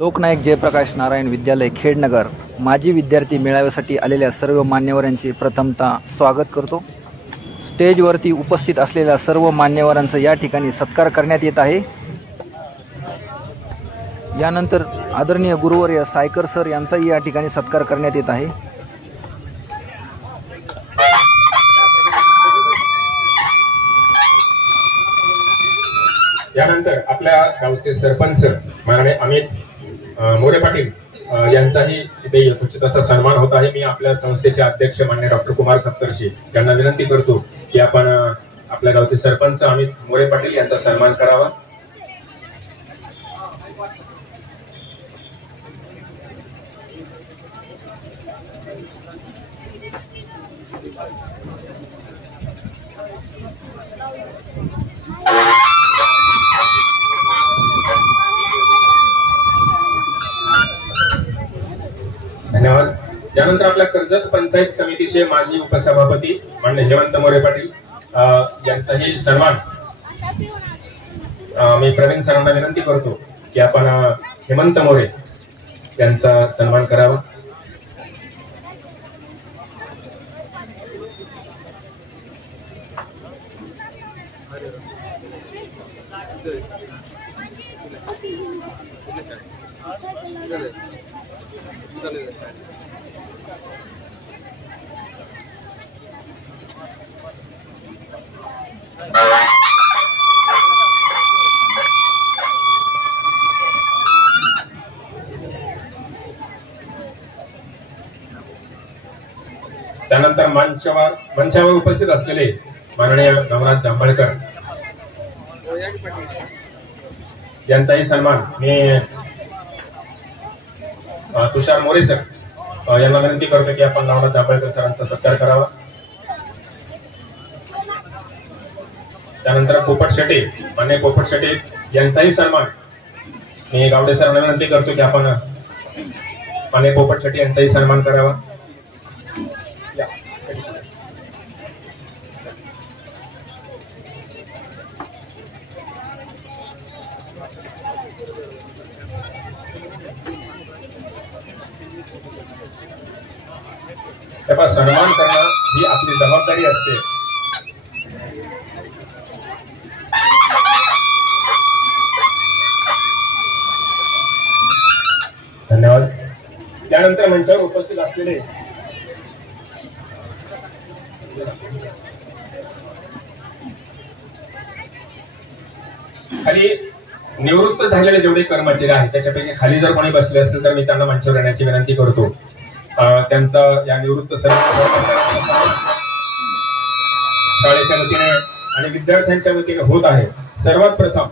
लोकनायक जयप्रकाश नारायण विद्यालय खेडनगर माजी विद्यार्थी मेळाव्यासाठी आलेल्या सर्व मान्यवरांचे प्रथमतः स्वागत करतो। स्टेजवरती उपस्थित असलेल्या सर्व मान्यवरांचा या ठिकाणी सत्कार करण्यात येत आहे। यानंतर आदरणीय गुरुवर्य सायकर सर यांचाही या ठिकाणी सत्कार करण्यात येत आहे। यानंतर आपल्या गावचे सरपंच माननीय अमित मोरे पाटील यांचाही इथे यथोचित असा सन्मान होत आहे। मी आपल्या संस्थेचे अध्यक्ष माननीय डॉक्टर कुमार सप्तर्षी यांना विनंती करतो की आपण आपल्या गावचे सरपंच अमित मोरे पाटील यांचा सन्मान करावा। धन्यवाद। यानंतर आपल्या कर्जत पंचायत समितीचे माजी उपसभापती माननीय हेमंत मोरे पाटील यांचाही सन्मान मी प्रवीण सरांना विनंती करतो की आपण हेमंत मोरे यांचा सन्मान करावा। त्यानंतर मंचावर उपस्थित असलेले माननीय नवनाथ जांभळकर यांचाही सन्मान मी तुषार मोरे सर यांना विनंती करतो की आपण नवनाथ जांभळकर सरांचा सत्कार करावा। त्यानंतर पोपट शेटे माननीय पोपट शेटे यांचाही सन्मान मी गावडे सरांना विनंती करतो की आपण माननीय पोपट शेटे यांचाही सन्मान करावा। सन्मान करणं ही आपली जबाबदारी असते। धन्यवाद। त्यानंतर मंचावर उपस्थित असलेले खाली निवृत्त झालेले जेवढे कर्मचारी आहेत त्याच्यापैकी खाली जर कोणी बसले असेल तर मी त्यांना मंचावर येण्याची विनंती करतो। त्यांचा या निवृत्त शाळेच्या वतीने आणि विद्यार्थ्यांच्या वतीने होत आहे। सर्वात प्रथम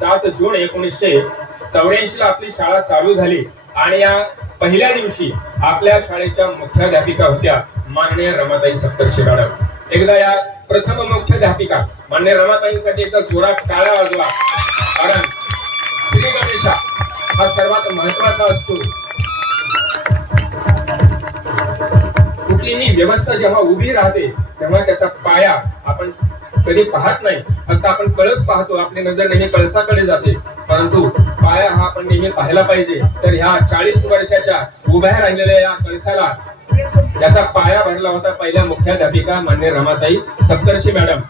7 जून 1984 ला आपली शाळा चालू झाली आणि या पहिल्या दिवशी आपल्या शाळेच्या मुख्याध्यापिका होत्या माननीय रमाताई सप्तर्षी मॅडम। एकदा या प्रथम मुख्याध्यापिका माननीय रमाताईंसाठी एकदा जोरात टाळ्या वाजवा, कारण श्री गणेशा हा सर्वात महत्वाचा असतो। कुठलीही व्यवस्था जेव्हा उभी राहते तेव्हा त्याचा पाया आपण कधी पाहत नाही, फक्त आपण कळस पाहतो, आपली नजर नेहमी कळसाकडे जाते, परंतु पाया हा आपण नेहमी पाहायला पाहिजे। तर ह्या 40 वर्षाच्या उभ्या राहिलेल्या या कळसाला याचा पाया भरला होता पहिल्या मुख्याध्यापिका माननीय रमाताई सप्तर्षी मॅडम।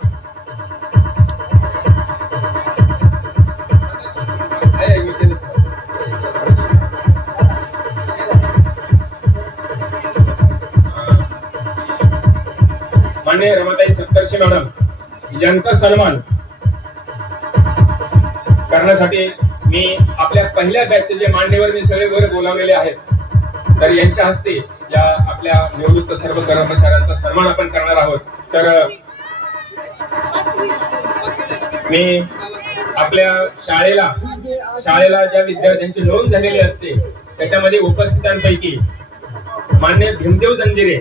माननीय रमाताई सप्तर्षी मॅडम यांचा सन्मान करण्यासाठी मी आपल्या पहिल्या बॅचचे जे मान्यवर मी सगळे वर बोलावलेले आहेत, तर यांच्या हस्ते या आपल्या निवृत्त सर्व कर्मचाऱ्यांचा सन्मान आपण करणार आहोत। तर मी आपल्या शाळेला ज्या विद्यार्थ्यांची नोंद झालेली असते त्याच्यामध्ये उपस्थितांपैकी मान्य भीमदेव जंजिरे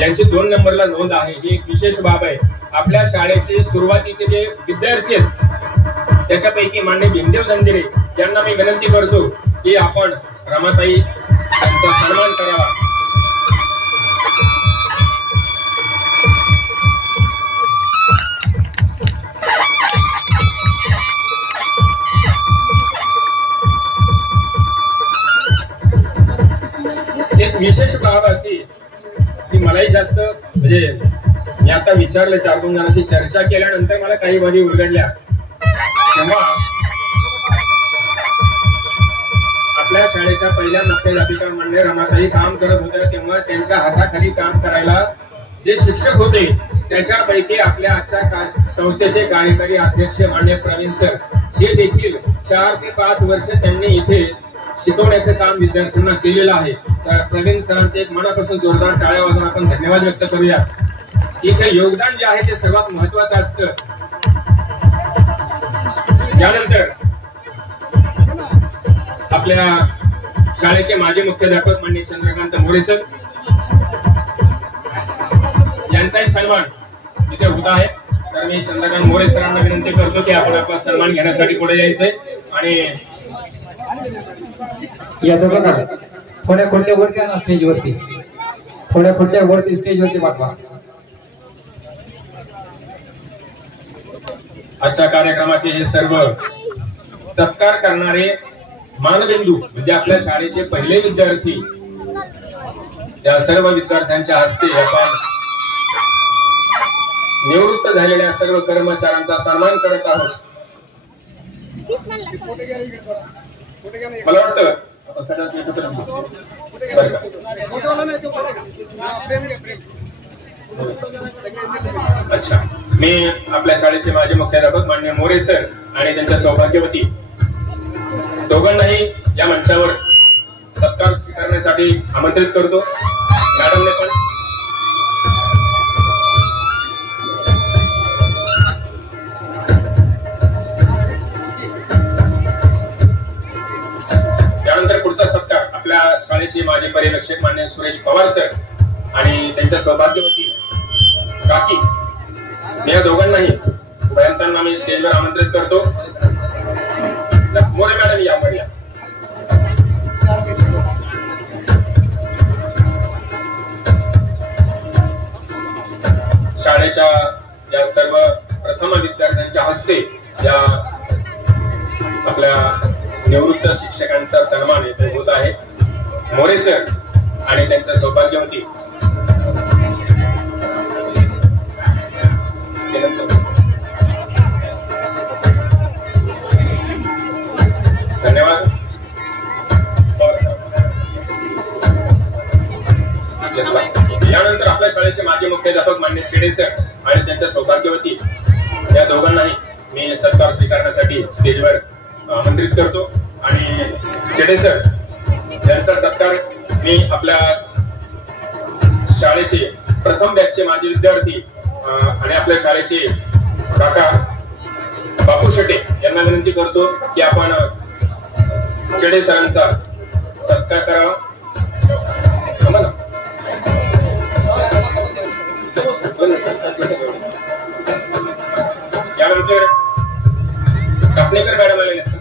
यांची 2 नंबरला नोंद आहे। ही एक विशेष बाब आहे। आपल्या शाळेचे सुरुवातीचे जे विद्यार्थी आहेत त्याच्यापैकी मान्य भीमदेव जंजिरे यांना मी विनंती करतो की आपण रमाताई यांचा सन्मान करावा। विशेष बाब अशी की मलाही जास्त म्हणजे मी आता विचारलं 4-2 जणांशी चर्चा केल्यानंतर मला काही बाबी उलगडल्या. तेव्हा आपल्या शाळेच्या पहिल्या मुख्याध्यापिका मान्य रमाताई काम करत होत्या तेव्हा त्यांच्या हाताखाली काम करायला जे शिक्षक होते त्याच्यापैकी आपल्या आजच्या संस्थेचे कार्यकारी अध्यक्ष मान्य प्रवीण सर हे देखील 4 ते 5 वर्ष त्यांनी इथे शिकवण्याचं काम विद्यार्थ्यांना केलेलं आहे. तर प्रवीण सरांचे एक मनापासून जोरदार टाळ्या वाजवून आपण धन्यवाद व्यक्त करूया. इथे योगदान जे आहे ते सर्वात महत्वाचं असतं. यानंतर आपल्या शाळेचे माजी मुख्याध्यापक माननीय चंद्रकांत मोरे सर यांचाही सन्मान इथे होत आहे. तर मी चंद्रकांत मोरे सरांना विनंती करतो की आपण आपला सन्मान घेण्यासाठी पुढे यायचंय आणि या दोघांना थोड्या खोट्या वरती आणा स्टेजवरती, थोड्या खोट्या वरती स्टेजवरती पाठवा. आजच्या कार्यक्रमाचे हे सर्व सत्कार करणारे मानबिंदू म्हणजे आपल्या शाळेचे पहिले विद्यार्थी त्या सर्व विद्यार्थ्यांच्या हस्ते आपण निवृत्त झालेल्या सर्व कर्मचाऱ्यांचा सन्मान करत आहोत. मला वाटतं अच्छा, मी आपल्या शाळेचे माजी मुख्याध्यापक मान्य मोरे सर आणि त्यांच्या सौभाग्यवती दोघांनाही या मंचावर सत्कार स्वीकारण्यासाठी आमंत्रित करतो. मॅडमने पण त्यानंतर पुढचा सत्कार आपल्या शाळेचे माजी पर्यवेक्षक मान्य सुरेश पवार सर आणि त्यांच्या सौभाग्यवती काकी या दोघांनाही उभयंतांना मी स्टेजवर आमंत्रित करतो. मोरे मॅडम या मध्ये शाळेच्या या सर्व प्रथम विद्यार्थ्यांच्या हस्ते या आपल्या निवृत्त शिक्षकांचा सन्मान येथे होत आहे. मोरे सर आणि त्यांच्या सौभाग्यवती धन्यवाद. यानंतर आपल्या शाळेचे माजी मुख्याध्यापक मान्य शेडे सर आणि त्यांच्या सौभाग्यवती या दोघांनाही मी सत्कार स्वीकारण्यासाठी स्टेजवर आमंत्रित करतो. आणि शेडे सर यांचा सत्कार मी आपल्या शाळेचे प्रथम बॅचचे माजी विद्यार्थी आणि आपल्या शाळेचे काका बापू शेटे यांना विनंती करतो की आपण शेडे सरांचा सत्कार करावा. यानंतर कापणेकर मॅडम आलेले असतात.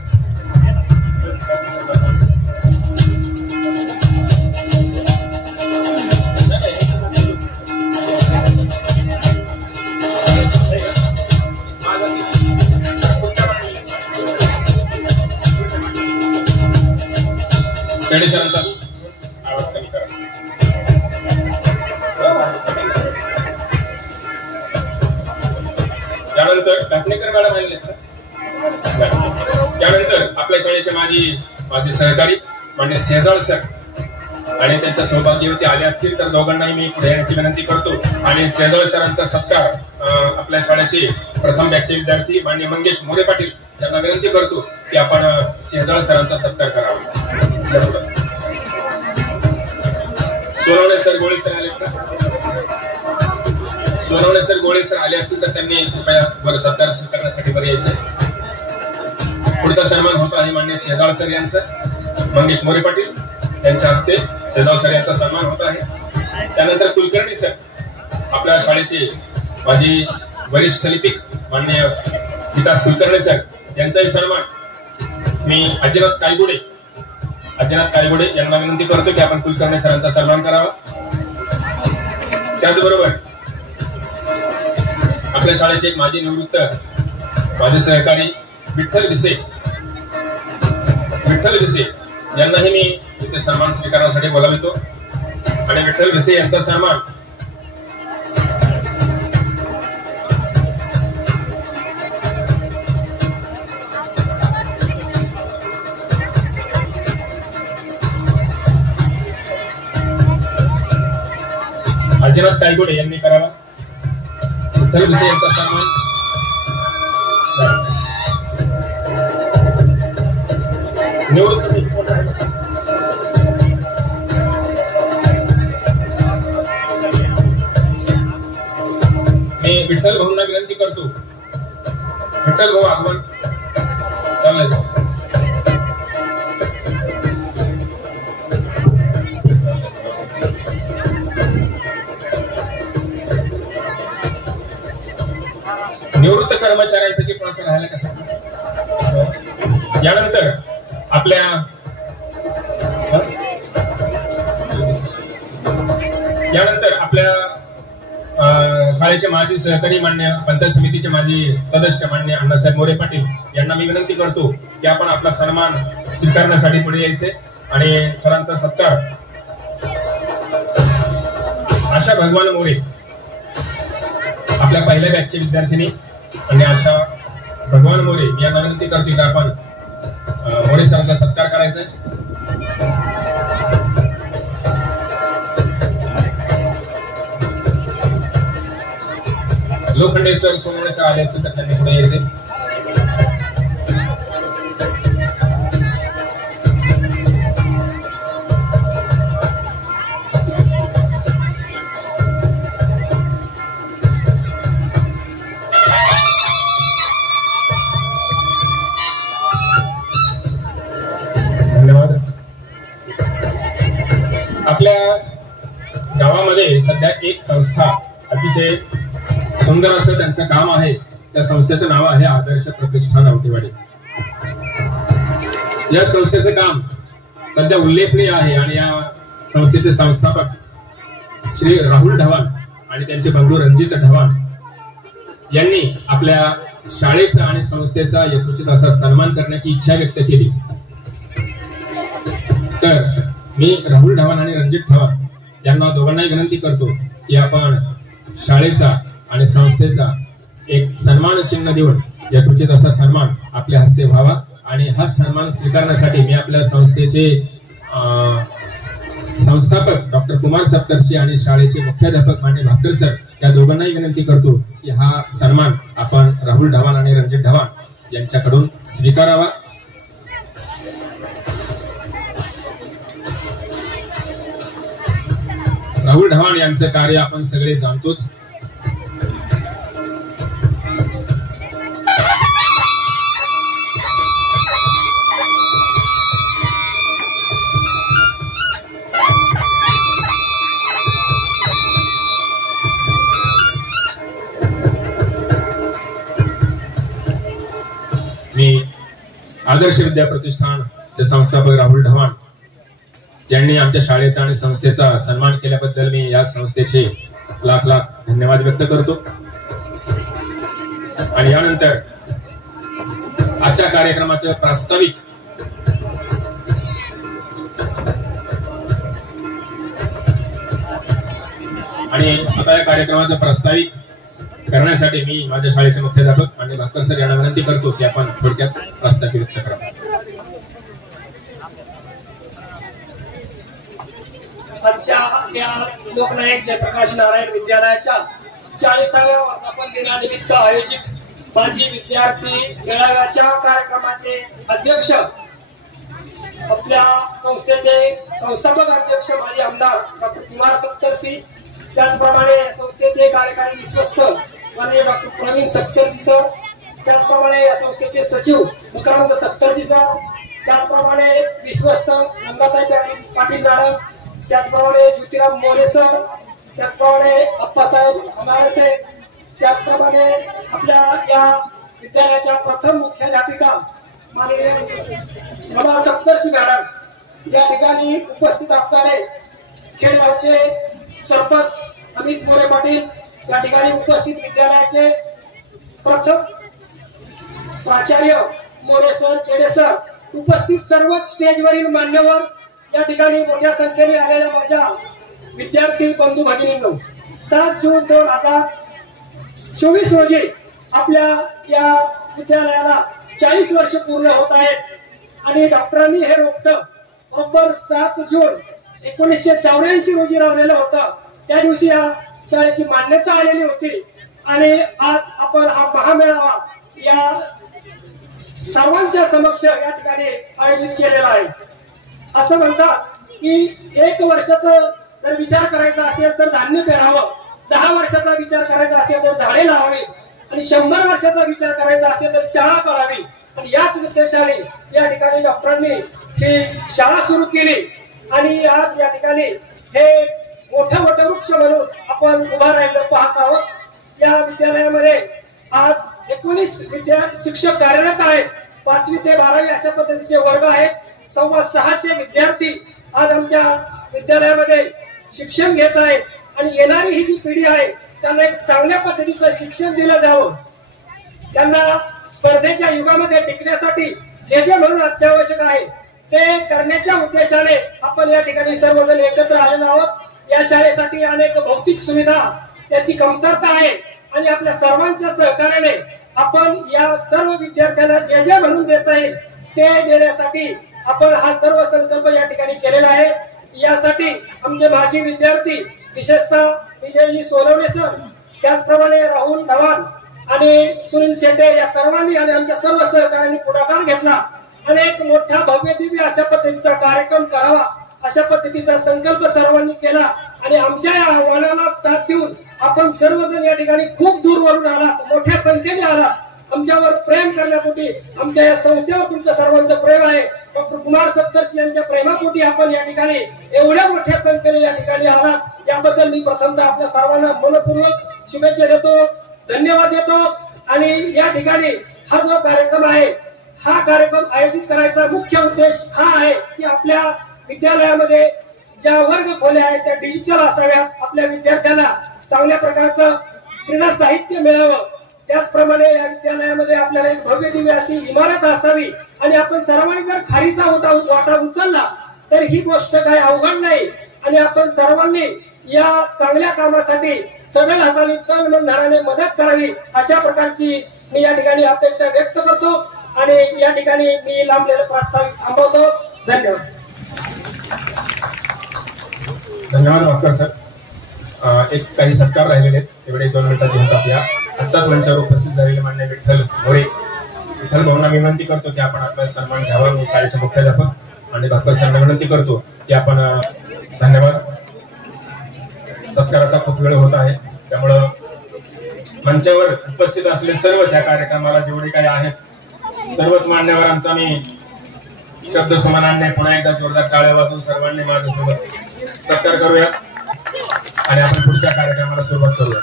शेडे सरांचा आवाज कमी करा. त्यानंतर कापणेकर मॅडम आलेले असतात. त्यानंतर आपल्या शाळेचे माझे सहकारी म्हणजे शेजाळ सर आणि त्यांच्या सौभाग्यवती आले असतील तर दोघांनाही मी पुढे येण्याची विनंती करतो. आणि शेजाळ सरांचा सत्कार आपल्या शाळेचे प्रथम बॅचचे विद्यार्थी मान्य मंगेश मोरे पाटील यांना विनंती करतो की आपण शेजाळ सरांचा सत्कार करावा. सोनवणे सर गोळे सर आले का? सोनवणे सर गोळे सर आले असतील तर त्यांनी कृपया वर सत्कार स्वीकारण्यासाठी वर यायचंय. पुढचा सन्मान होतो आहे मान्य शेजाळ सर यांचा. मंगेश मोरे पाटील यांच्या हस्ते शेजाळ सर यांचा सन्मान होत आहे. त्यानंतर कुलकर्णी सर आपल्या शाळेचे माजी वरिष्ठ लिपिक माननीय विकास कुलकर्णी सर यांचाही सन्मान मी अजिनाथ कायगुडे यांना विनंती करतो की आपण कुलकर्णी सरांचा सन्मान करावा. त्याचबरोबर आपल्या शाळेचे एक माजी निवृत्त माझे सहकारी विठ्ठल विसे यांनाही मी इथे सन्मान स्वीकारण्यासाठी बोलावितो. आणि विठ्ठल भिसे यांचा सन्मान अजिनाथ तायगुडे यांनी करावा. विठ्ठल भिसे यांचा सन्मान निवृत्त मी विठ्ठल भाऊंना विनंती करतो. विठ्ठल भाऊ आगमन चाललंय. निवृत्त कर्मचाऱ्यांपैकी कोणाचं राहिलं कसं. यानंतर आपल्या शाळेचे माजी सहकारी मान्य पंचायत समितीचे माजी सदस्य मान्य अण्णासाहेब मोरे पाटील यांना मी विनंती करतो की आपण आपला सन्मान स्वीकारण्यासाठी पुढे यायचे आणि सरांचा सत्कार. आशा भगवान मोरे आपल्या पहिल्या बॅचचे विद्यार्थिनी आणि आशा भगवान मोरे यांना विनंती करतो की आपण मोरे सरांचा सत्कार करायचा आहे. लोखंडे सर सोनवणे सर आले असतील तर त्यांनी पुढे यायचे. आपल्या गावामध्ये सध्या एक संस्था अतिशय सुंदर असं त्यांचं काम आहे. त्या संस्थेचं नाव आहे आदर्श प्रतिष्ठान आवटेवाडी. या संस्थेचं काम सध्या उल्लेखनीय आहे आणि या संस्थेचे संस्थापक श्री राहुल ढवाण आणि त्यांचे बंधू रणजित ढवाण यांनी आपल्या शाळेचा आणि संस्थेचा यथोचित असा सन्मान करण्याची इच्छा व्यक्त केली. तर मी राहुल ढवाण आणि रणजित ढवाण यांना दोघांनाही विनंती करतो की आपण शाळेचा आणि संस्थेचा एक सन्मान चिन्ह देऊन यथोचित असा सन्मान आपल्या हस्ते व्हावा. आणि हा सन्मान स्वीकारण्यासाठी मी आपल्या संस्थेचे संस्थापक डॉक्टर कुमार सप्तर्षी आणि शाळेचे मुख्याध्यापक मान्य भाकर सर या दोघांनाही विनंती करतो की हा सन्मान आपण राहुल ढवाण आणि रणजित ढवाण यांच्याकडून स्वीकारावा. राहुल ढवाण यांचं कार्य आपण सगळे जाणतोच. मी आदर्श विद्या प्रतिष्ठानचे संस्थापक राहुल ढवाण यांनी आमच्या शाळेचा आणि संस्थेचा सन्मान केल्याबद्दल मी या संस्थेचे लाख लाख धन्यवाद व्यक्त करतो. आणि यानंतर आजच्या कार्यक्रमाचे प्रास्ताविक आणि आता या कार्यक्रमाचं प्रास्ताविक करण्यासाठी मी माझ्या शाळेचे मुख्याध्यापक आणि भाकर सर यांना विनंती करतो की आपण थोडक्यात प्रास्ताविक व्यक्त करा. आजच्या या लोकनायक जयप्रकाश नारायण विद्यालयाच्या 40व्या वर्धापन दिनानिमित्त आयोजित माजी विद्यार्थी मेळाव्याच्या कार्यक्रमाचे अध्यक्ष आपल्या संस्थेचे संस्थापक अध्यक्ष माजी आमदार डॉक्टर कुमार सप्तर्षी, त्याचप्रमाणे संस्थेचे कार्यकारी विश्वस्त माननीय डॉक्टर प्रवीण सप्तर्षी सर, त्याचप्रमाणे या संस्थेचे सचिव विक्रांत सप्तर्षी सर, त्याचप्रमाणे विश्वस्त नंदाताई पाटील मॅडम, त्याचप्रमाणे ज्योतिराम मोरे सर, त्याचप्रमाणे अप्पासाहेब अनाळसे, त्याचप्रमाणे आपल्या या विद्यालयाच्या प्रथम मुख्याध्यापिका माननीय रमा सप्तर्षी मॅडम, या ठिकाणी उपस्थित असणारे खेडगावचे सरपंच अमित मोरे पाटील, या ठिकाणी उपस्थित विद्यालयाचे प्रथम प्राचार्य मोरे सर, चेडे सर, उपस्थित सर्वच स्टेजवरील मान्यवर, या ठिकाणी मोठ्या संख्येने आलेल्या माझ्या विद्यार्थी बंधू भगिनींनो, 7 जून 2024 रोजी आपल्या या विद्यालयाला 40 वर्ष पूर्ण होत आहेत आणि डॉक्टरांनी हे रोपटं बरोबर 7 जून 1984 रोजी लावलेलं होतं. त्या दिवशी या शाळेची मान्यता आलेली होती आणि आज आपण हा महामेळावा या सर्वांच्या समक्ष या ठिकाणी आयोजित केलेला आहे. असं म्हणतात की 1 वर्षाचा जर विचार करायचा असेल तर धान्य पेरावं, 10 वर्षाचा विचार करायचा असेल तर झाडे लावावी आणि 100 वर्षाचा विचार करायचा असेल तर शाळा काढावी. आणि याच उद्देशाने या ठिकाणी डॉक्टरांनी ही शाळा सुरू केली आणि आज या ठिकाणी हे मोठं वृक्ष म्हणून आपण उभा राहिलं पाहत आहोत. या विद्यालयामध्ये आज 19 शिक्षक कार्यरत आहेत. 5वी ते 12वी अशा पद्धतीचे वर्ग आहेत. 650 विद्यार्थी आज आमच्या विद्यालयामध्ये शिक्षण घेत आहेत आणि येणारी ही जी पिढी आहे त्यांना एक चांगल्या पद्धतीचं शिक्षण दिलं जावं. त्यांना स्पर्धेच्या युगामध्ये टिकण्यासाठी जे म्हणून अत्यावश्यक आहे ते करण्याच्या उद्देशाने आपण या ठिकाणी सर्वजण एकत्र आलेलो आहोत. या शाळेसाठी अनेक भौतिक सुविधा त्याची कमतरता आहे आणि आपल्या सर्वांच्या सहकार्याने आपण या सर्व विद्यार्थ्यांना जे म्हणून देता येईल ते देण्यासाठी आपण हा सर्व संकल्प या ठिकाणी केलेला आहे. यासाठी आमचे माजी विद्यार्थी विशेषतः विजयजी सोनवणे सर, त्याचप्रमाणे राहुल धवान आणि सुनील शेटे या सर्वांनी आणि आमच्या सर्व सहकार्यांनी पुढाकार घेतला आणि एक मोठा भव्य दिव्य अशा पद्धतीचा कार्यक्रम करावा अशा पद्धतीचा संकल्प सर्वांनी केला आणि आमच्या या आव्हानाला साथ देऊन आपण सर्वजण या ठिकाणी खूप दूरवरून आलात, मोठ्या संख्येने आलात. आमच्यावर प्रेम करण्यापोटी, आमच्या या संस्थेवर तुमचं सर्वांचं प्रेम आहे. डॉक्टर कुमार सप्तर्षी यांच्या प्रेमापोटी आपण या ठिकाणी एवढ्या मोठ्या संख्येने या ठिकाणी आलात. याबद्दल मी प्रथमतः आपल्या सर्वांना मनपूर्वक शुभेच्छा देतो, धन्यवाद देतो. आणि या ठिकाणी हा जो कार्यक्रम आहे हा कार्यक्रम आयोजित करायचा मुख्य उद्देश हा आहे की आपल्या विद्यालयामध्ये ज्या वर्ग खोल्या आहेत त्या डिजिटल असाव्यात, आपल्या विद्यार्थ्यांना चांगल्या प्रकारचं क्रीडा साहित्य मिळावं. त्याचप्रमाणे या विद्यालयामध्ये आपल्याला एक भव्य दिव्य अशी इमारत असावी आणि आपण सर्वांनी जर खारीचा वाटा उचलला तर ही गोष्ट काही अवघड नाही आणि आपण सर्वांनी या चांगल्या कामासाठी सगळ्या हाताने तन मन धनाने मदत करावी अशा प्रकारची मी या ठिकाणी अपेक्षा व्यक्त करतो आणि या ठिकाणी मी लांबलेलं प्रस्ताव थांबवतो. धन्यवाद. धन्यवाद डॉक्टर सर. एक काही सत्कार राहिलेले एवढे 2 मिनिटात घेऊन आपल्या आत्ताच मंचावर उपस्थित झालेले मान्य विठ्ठल मोरे, विठ्ठल भाऊंना विनंती करतो की आपण आपला सन्मान घ्यावा. मी शाळेचे मुख्याध्यापक आणि डॉक्टर सरांना विनंती करतो की आपण धन्यवाद. सत्काराचा खूप वेळ होत आहे त्यामुळं मंचावर उपस्थित असलेले सर्वच या कार्यक्रमाला जेवढे काही आहेत सर्वच मान्यवरांचा मी शब्दसुमनांनी पुन्हा एकदा जोरदार टाळ्या वाजवून सर्वांनी माझ्यासोबत सत्कार करूया आणि आपण पुढच्या कार्यक्रमाला सुरुवात करूया.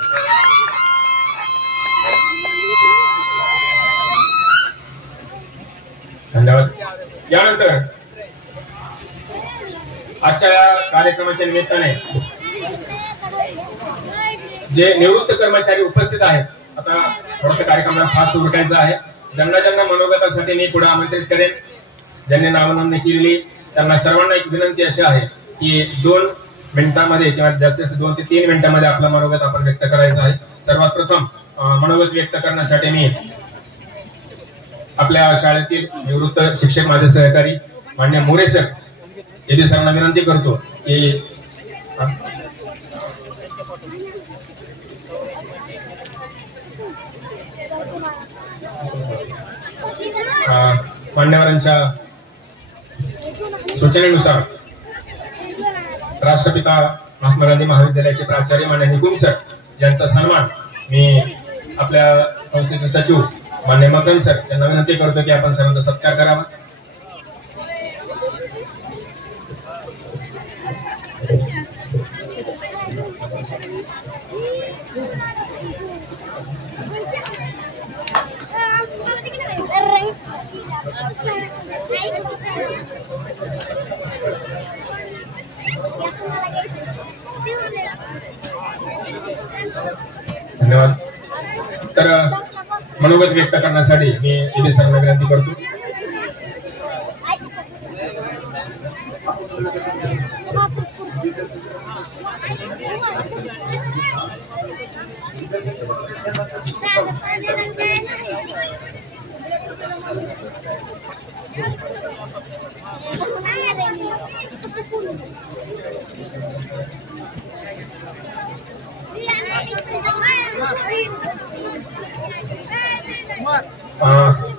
धन्यवाद. यानंतर आजच्या या कार्यक्रमाच्या निमित्ताने जे निवृत्त कर्मचारी उपस्थित आहेत, आता थोडंसं कार्यक्रमाला फास्ट उरकायचं आहे. ज्यांना ज्यांना मनोगतासाठी मी पुढे आमंत्रित करेन, ज्यांनी नावनोंदणी केलेली त्यांना सर्वांना एक विनंती अशी आहे की 2 मिनिटांमध्ये किंवा जास्तीत जास्त 2 ते 3 मिनिटांमध्ये आपला मनोगत आपण व्यक्त करायचं आहे. सर्वात प्रथम मनोगत व्यक्त करण्यासाठी मी आपल्या शाळेतील निवृत्त शिक्षक माझे सहकारी मान्य मोरे सर येथे सरांना विनंती करतो की मान्यवरांच्या सूचनेनुसार राष्ट्रपिता महात्मा गांधी महाविद्यालयाचे प्राचार्य मान्य निकुंज सर यांचा सन्मान मी आपल्या संस्थेचे सचिव मान्य मकन सर यांना विनंती करतो की आपण सर्वांचा सत्कार करावा. धन्यवाद. तर मनोगत व्यक्त करण्यासाठी मी इथे सर्वांना विनंती करतो.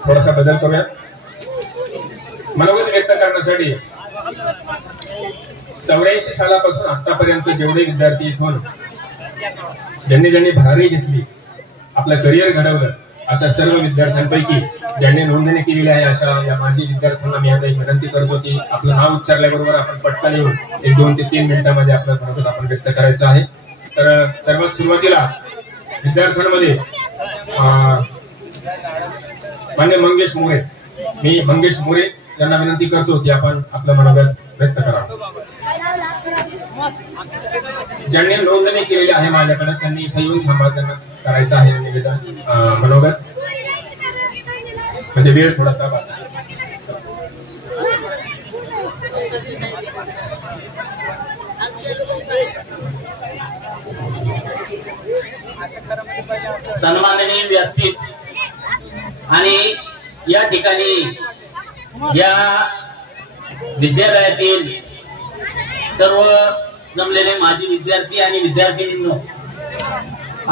थोडासा बदल करूया मनोगत व्यक्त करण्यासाठी. 84 सालापासून आतापर्यंत जेवढे विद्यार्थी इथून ज्यांनी भरारी घेतली, आपलं करिअर घडवलं, अशा सर्व विद्यार्थ्यांपैकी ज्यांनी नोंदणी केलेली आहे अशा या माजी विद्यार्थ्यांना मी आता एक विनंती करतो की आपलं नाव उच्चारल्याबरोबर आपण पटकन येऊन 1-2 ते 3 मिनिटांमध्ये आपलं मनोगत आपण व्यक्त करायचं आहे. तर सर्वात सुरुवातीला विद्यार्थ्यांमध्ये मान्य मंगेश मोरे, मी मंगेश मोरे यांना विनंती करतो की आपण आपलं मनोगत व्यक्त करावं. ज्यांनी नोंदणी केलेली आहे माझ्याकडे त्यांनी इथे येऊन थांबा, त्यांना करायचं आहे निवेदन मनोगत, म्हणजे वेळ थोडासा सन्माननीय व्यासपीठ आणि या ठिकाणी या विद्यालयातील सर्व जमलेले माजी विद्यार्थी आणि विद्यार्थिनींनो,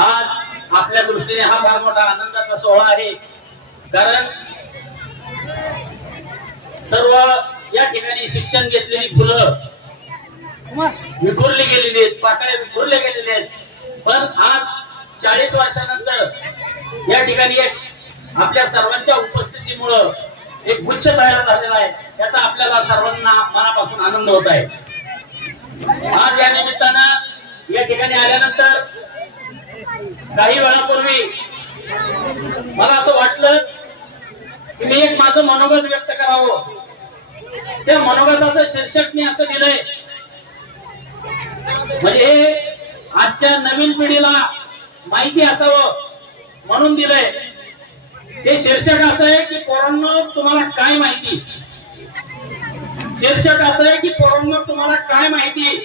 आज आपल्या दृष्टीने हा फार मोठा आनंदाचा सोहळा आहे. कारण सर्व या ठिकाणी शिक्षण घेतलेली फुलं विखुरली गेलेली आहेत, पाकळ्या विखुरले गेलेले आहेत. पण आज 40 वर्षानंतर या ठिकाणी एक आपल्या सर्वांच्या उपस्थितीमुळं एक गुच्छ तयार झालेला आहे, याचा आपल्याला सर्वांना मनापासून आनंद होत आहे. आज या निमित्तानं या ठिकाणी आल्यानंतर काही वेळापूर्वी मला असं वाटलं की मी एक माझं मनोगत व्यक्त करावं. त्या मनोगताचं शीर्षक मी असं दिलंय, म्हणजे आजच्या नवीन पिढीला माहिती असावं म्हणून दिलंय. ते शीर्षक असं आहे की पोरांनो तुम्हाला काय माहिती. शीर्षक असं आहे की पोरांनो तुम्हाला काय माहिती.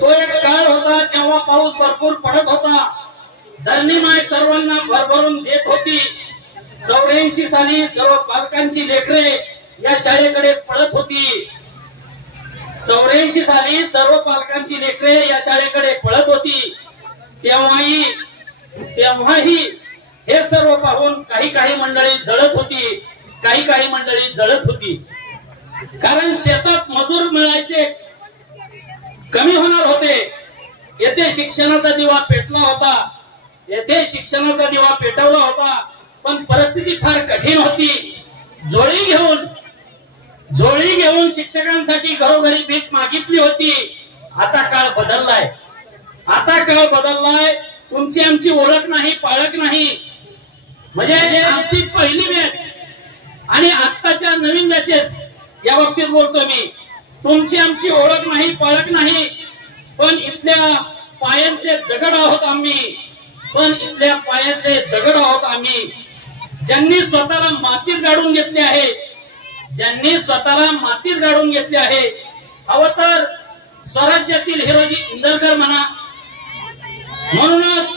तो एक काळ होता जेव्हा पाऊस भरपूर पडत होता, धरणी माय सर्वांना भरभरून देत होती. 84 साली सर्व पालकांची लेकरे या शाळेकडे पळत होती. 84 साली सर्व पालकांची लेकरे या शाळेकडे पळत होती. तेव्हाही हे सर्व पाहून काही मंडळी जळत होती, काही मंडळी जळत होती. कारण शेतात मजूर मिळायचे कमी होणार होते. येथे शिक्षणाचा दिवा पेटला होता, येथे शिक्षणाचा दिवा पेटवला होता. पण परिस्थिती फार कठीण होती. जोळी घेऊन शिक्षकांसाठी घरोघरी भीक मागितली होती. आता काळ बदललाय, तुमची आमची ओळख नाही, पाळख नाही. म्हणजे आमची पहिली बॅच आणि आत्ताच्या नवीन बॅचेस या बाबतीत बोलतो मी. तुमची आमची ओळख नाही, पाळख नाही, पण इथल्या पायांचे दगड आहोत आम्ही. ज्यांनी स्वतःला मातीत गाडून घेतले आहे, हवं तर स्वराज्यातील हिरोजी इंदरकर म्हणा. म्हणूनच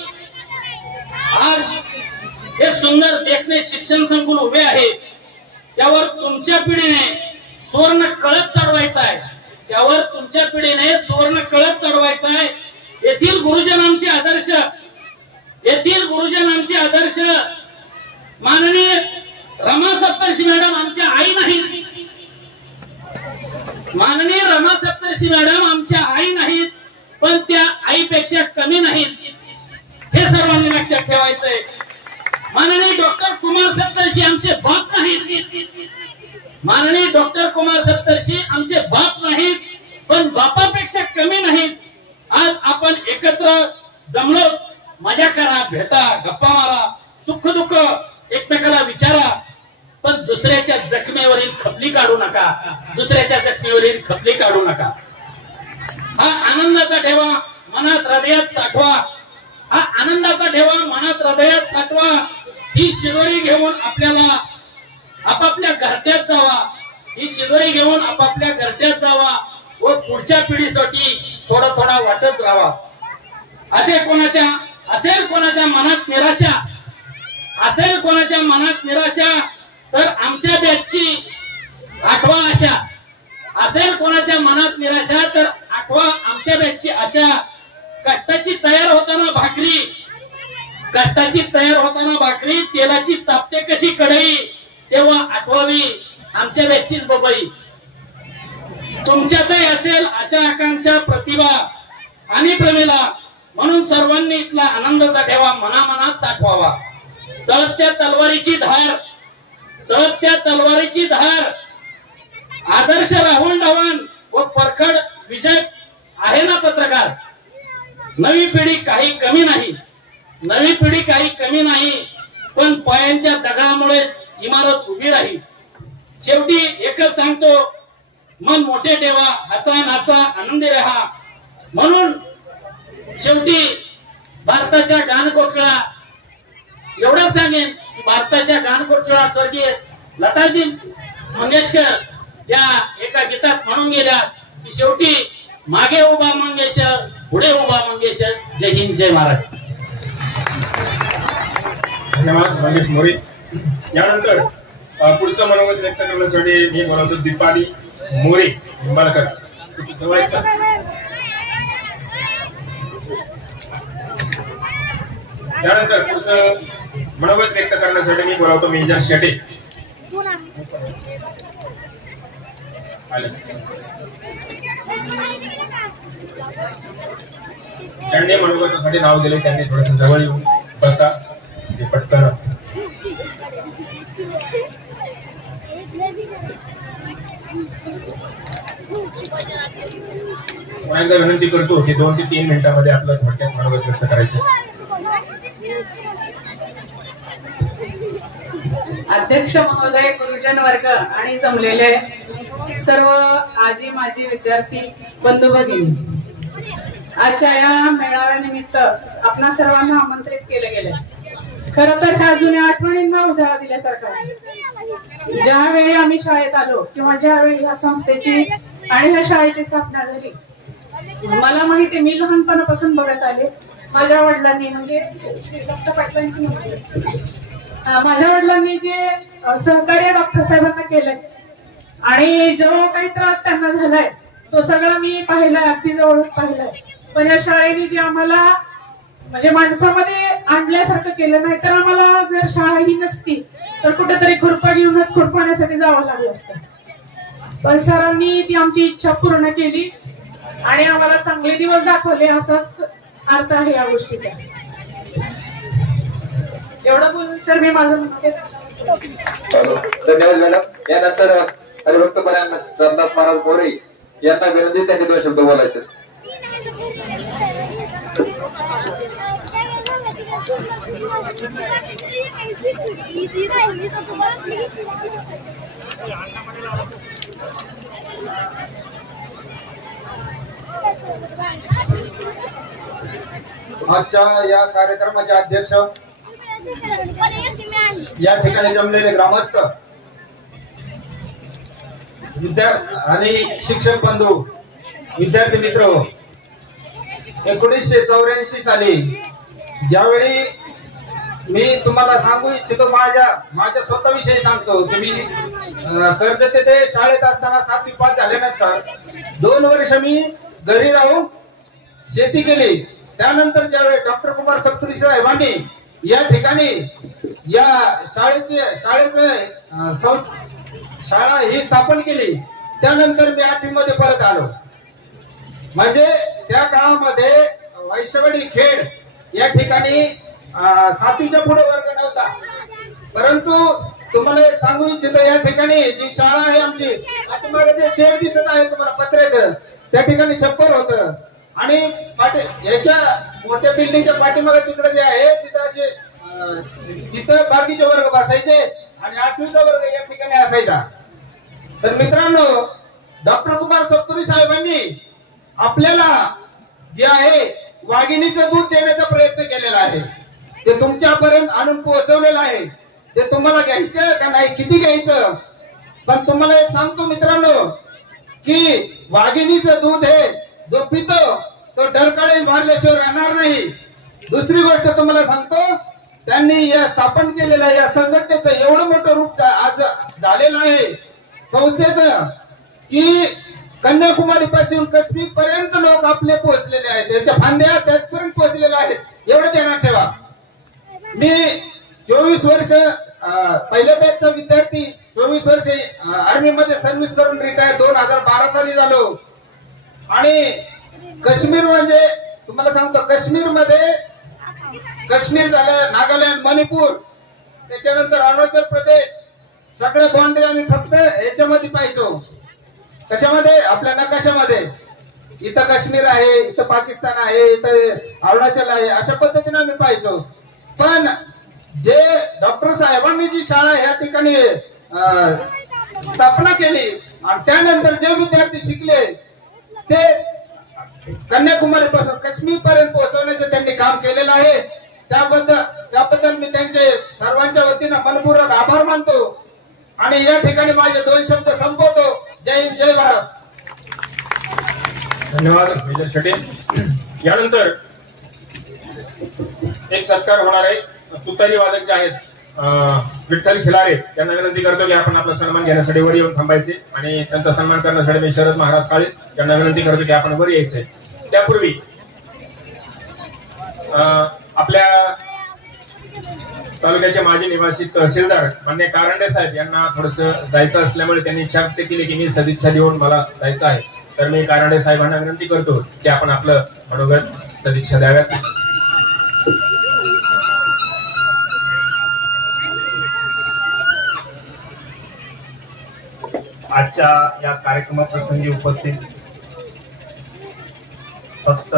आज हे सुंदर देखणे शिक्षण संकुल उभे आहे. त्यावर तुमच्या पिढीने सुवर्ण कळस चढवायचा आहे. येथील गुरुजनांचे आदर्श माननीय रमा सप्तर्षी मॅडम आमच्या आई नाहीत, पण त्या आईपेक्षा कमी नाहीत, हे सर्वांनी लक्षात ठेवायचंय. माननीय डॉक्टर कुमार सप्तर्षी आमचे बाप नाहीत, पण बापापेक्षा कमी नाहीत. आज आपण एकत्र जमलो, मजा करा, भेटा, गप्पा मारा, सुख दुःख एकमेकाला विचारा, पण दुसऱ्याच्या जखमेवरील खपली काढू नका. हा आनंदाचा ठेवा मनात हृदयात साठवा. ही शिदोरी घेऊन आपल्याला आपापल्या घरट्यात जावा व पुढच्या पिढीसाठी थोडा थोडा वाटत राहावा. असेल कोणाच्या मनात निराशा तर आमच्या बॅचची आठवा आशा. असेल कोणाच्या मनात निराशा तर आठवा आमच्या बॅचची आशा. कष्टाची तयार होताना भाकरी तेलाची तापते कशी कढई तेव्हा आठवावी आमच्या बॅचचीच बबई. तुमच्यातही असेल आशा आकांक्षा प्रतिभा आणि प्रेमीला म्हणून सर्वांनी इथला आनंदाचा ठेवा मनामनात साठवावा. तळत्या तलवारीची धार आदर्श राहुल ढवण व परखड विजय आहे ना पत्रकार. नवी पिढी काही कमी नाही पण पायांच्या दगडामुळेच इमारत उभी राहील. शेवटी एकच सांगतो मन मोठे ठेवा हसा नाचा आनंदी राहा. म्हणून शेवटी भारताच्या गानकोकिळा एवढंच सांगेन की भारताच्या गानकोकिळा स्वर्गीय लताजी मंगेशकर या एका गीतात म्हणून गेल्या की शेवटी मागे उभा मंगेशर पुढे उभा मंगेशर. जय हिंद जय महाराष्ट्र. धन्यवाद मंगेश मोरे. यानंतर पुढचं मनोगत व्यक्त करण्यासाठी मी बोलवतो दीपाली मोरे निंबाळकर. त्यानंतर पुढचं मनोगत व्यक्त करण्यासाठी मी बोलावतो मेजर शेटे. त्यांनी मनोगतासाठी नाव दिले. त्यांनी थोडस जवळ येऊन बसा पटकन. एकदा विनंती करतो की 2 ते 3 मिनिटांमध्ये आपलं थोडक्यात मनोगत व्यक्त करायचं. अध्यक्ष महोदय, गुरुजन वर्ग आणि जमलेले सर्व आजी माजी विद्यार्थी बंधू भगिनी, आजच्या या मेळाव्यानिमित्त आपणा सर्वांना आमंत्रित केले गेले. खरं तर ह्या जुन्या आठवणींना उजाळा दिल्यासारखं. ज्यावेळी आम्ही शाळेत आलो किंवा ज्यावेळी या संस्थेची आणि ह्या शाळेची स्थापना झाली, मला माहिती मी लहानपणापासून बघत आले. माझ्या वडिलांनी म्हणजे डॉक्टर पाटलांची माझ्या वडिलांनी जे सहकार्य डॉक्टर साहेबांना केलंय आणि जो काही त्रास त्यांना झालाय तो सगळा मी पाहिलाय, अगदी जवळ पाहिलाय. पण या शाळेने जे आम्हाला म्हणजे माणसामध्ये आणल्यासारखं केलं नाही तर आम्हाला जर शाळा ही नसती तर कुठेतरी खुरपा घेऊनच खुरपण्यासाठी जावं लागलं असतं. पण सरांनी ती आमची इच्छा पूर्ण केली आणि आम्हाला चांगले दिवस दाखवले, असाच अर्थ आहे या गोष्टीचा. एवढं बोलून सर मी माझं धन्यवाद मॅडम. यानंतर हरिभक्त रामदास महाराज मोरे यांना विनंती त्यांनी 2 शब्द बोलायचे. आजच्या या कार्यक्रमाचे अध्यक्ष, या ठिकाणी जमलेले ग्रामस्थ, आणि शिक्षक बंधू, विद्यार्थी मित्र, 1984 साली ज्यावेळी मी तुम्हाला सांगू इच्छितो, माझ्या स्वतःविषयी सांगतो की मी कर्जत येथे शाळेत असताना 7वी पास झाल्यानंतर 2 वर्ष मी घरी राहून शेती केली. त्यानंतर ज्यावेळी डॉक्टर कुमार सप्तरी साहेबांनी या ठिकाणी या शाळा ही स्थापन केली, त्यानंतर मी 8वी मध्ये परत आलो. म्हणजे त्या काळामध्ये वैश्यवाडी खेड या ठिकाणी 7वीच्या पुढे वर्ग नव्हता. परंतु तुम्हाला एक सांगू इच्छितो, या ठिकाणी जी शाळा आहे आमची, पाठीमागे जे शेड दिसत आहे तुम्हाला पत्र्याचं, त्या ठिकाणी छप्पर होतं आणि याच्या मोठ्या बिल्डिंगच्या पाठीमागे तिकडे जे आहे तिथं बाकीचे वर्ग बसायचे आणि 8वीचा वर्ग या ठिकाणी असायचा. तर मित्रांनो, डॉक्टर कुमार सप्तरी साहेबांनी आपल्याला जे आहे वाघिणीचं दूध देण्याचा प्रयत्न केलेला आहे, ते तुमच्यापर्यंत आणून पोहोचवलेलं आहे. ते तुम्हाला घ्यायचं का नाही, किती घ्यायचं. पण तुम्हाला एक सांगतो मित्रांनो, की वाघिणीचं दूध हे जो पितो तो डरकाळी मारल्याशिवाय राहणार नाही. दुसरी गोष्ट तुम्हाला सांगतो, त्यांनी या स्थापन केलेल्या या संघटनेचं एवढं मोठं रूप आज झालेलं आहे संस्थेचं, की कन्याकुमारी पासून काश्मीर पर्यंत लोक आपले पोहोचलेले आहेत, त्याच्या फांद्या त्यापर्यंत पोहोचलेल्या आहेत. एवढं ध्यानात ठेवा. मी 24 वर्ष पहिल्या बॅचचा विद्यार्थी, 24 वर्ष आर्मी मध्ये सर्व्हिस करून रिटायर 2012 साली झालो. आणि काश्मीर म्हणजे तुम्हाला सांगतो, काश्मीर झालं, नागालँड, मणिपूर, त्याच्यानंतर अरुणाचल प्रदेश, सगळे बाउंड्री आम्ही फक्त याच्यामध्ये पाहिजो. कशामध्ये? आपल्या नकाशामध्ये. इथं काश्मीर आहे, इथं पाकिस्तान आहे, इथं अरुणाचल आहे, अशा पद्धतीने आम्ही पाहिजो. पण जे डॉक्टर साहेबांनी जी शाळा या ठिकाणी स्थापना केली आणि त्यानंतर जे विद्यार्थी शिकले ते कन्याकुमारी पासून काश्मीर पर्यंत पोहोचवण्याचे त्यांनी काम केलेलं आहे. त्याबद्दल मी त्यांचे सर्वांच्या वतीनं मनपूर्वक आभार मानतो आणि या ठिकाणी माझे 2 शब्द संपवतो. जय हिंद, जय भारत. धन्यवाद मेजर शेटे. यानंतर एक सत्कार होणार आहे. तुतारी वादक जे आहेत विठ्ठल खिलारे यांना विनंती करतो की आपण आपला सन्मान घेण्यासाठी वर येऊन थांबायचे आणि त्यांचा सन्मान करण्यासाठी मी शरद महाराज काळे यांना विनंती करतो की आपण वर यायचे. त्यापूर्वी आपल्या तालुक्याचे माजी निवासी तहसीलदार मान्य कारंडे साहेब यांना थोडस जायचं असल्यामुळे त्यांनी इच्छा व्यक्त केली की मी सदिच्छा देऊन मला जायचं आहे. तर मी कारंडे साहेबांना विनंती करतो की आपण आपलं मनोगत सदिच्छा द्याव्यात. आजच्या या कार्यक्रमाप्रसंगी उपस्थित फक्त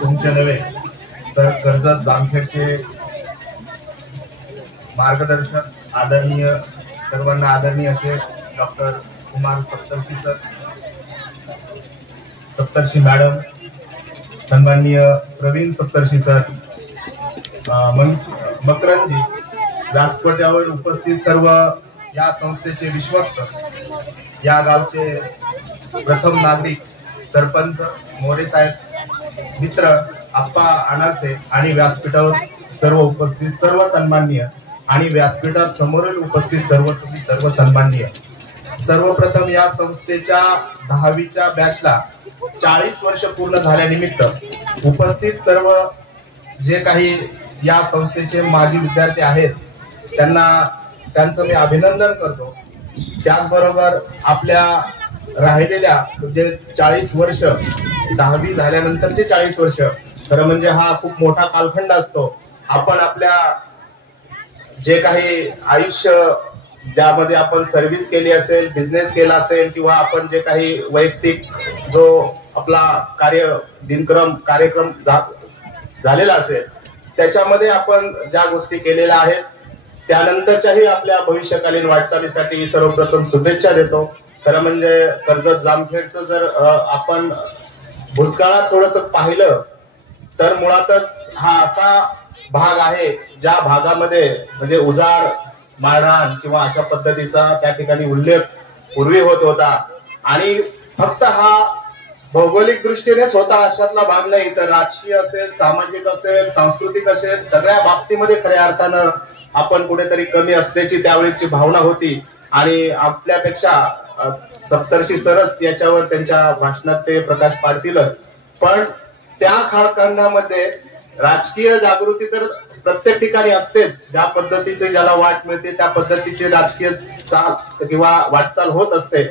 तुमचे नव्हे तर कर्जत जामखेडचे मार्गदर्शक आदरणीय, सर्वांना आदरणीय असे डॉक्टर कुमार सप्तर्षी सर, सप्तर्षी मॅडम, सन्माननीय प्रवीण सप्तर्षी सर, मकरंदजी, व्यासपीठावर उपस्थित सर्व या संस्थेचे विश्वस्त, या गावचे प्रथम नागरिक, सरपंच मोरे साहेब, मित्र आप्पा अनारसे आणि व्यासपीठावर सर्व उपस्थित सर्व सन्माननीय आणि व्यासपीठात समोरील उपस्थित सर्व सन्माननीय. सर्वप्रथम या संस्थेच्या 10वीच्या बॅचला 40 वर्ष पूर्ण झाल्यानिमित्त उपस्थित सर्व जे काही या संस्थेचे माजी विद्यार्थी आहेत त्यांचं मी अभिनंदन करतो. त्याचबरोबर आपल्या राहिलेल्या जे 40 वर्ष, 10वी झाल्यानंतरचे 40 वर्ष, खरं म्हणजे हा खूप मोठा कालखंड असतो. आपण आपल्या जे काही आयुष्य ज्यामध्ये आपण सर्व्हिस केली असेल, बिझनेस केला असेल किंवा आपण जे काही वैयक्तिक जो आपला दिनक्रम कार्यक्रम झालेला असेल त्याच्यामध्ये आपण ज्या गोष्टी केलेल्या आहेत त्यानंतरच्याही आपल्या भविष्यकालीन वाटचालीसाठी सर्वप्रथम शुभेच्छा देतो. खरं म्हणजे कर्जत जामखेडचं जर आपण भूतकाळात थोडस पाहिलं तर मुळातच हा असा भाग आहे ज्या भागामध्ये म्हणजे उजाड, माळरान किंवा अशा पद्धतीचा त्या ठिकाणी उल्लेख पूर्वी होत होता आणि फक्त हा भौगोलिक दृष्टीनेच होता अशातला भाग नाही, तर राजकीय असेल, सामाजिक असेल, सांस्कृतिक असेल, सगळ्या बाबतीमध्ये खऱ्या अर्थानं आपण कुठेतरी कमी असल्याची त्यावेळेची भावना होती. आणि आपल्यापेक्षा सप्तर्षी सरस याच्यावर त्यांच्या भाषणात ते प्रकाश पाडतीलच, पण त्या कालखंडामध्ये राजकीय जागृती तर प्रत्येक ठिकाणी असतेच. ज्या पद्धतीचे ज्याला वाट मिळते त्या पद्धतीचे राजकीय चाल किंवा वाटचाल होत असते,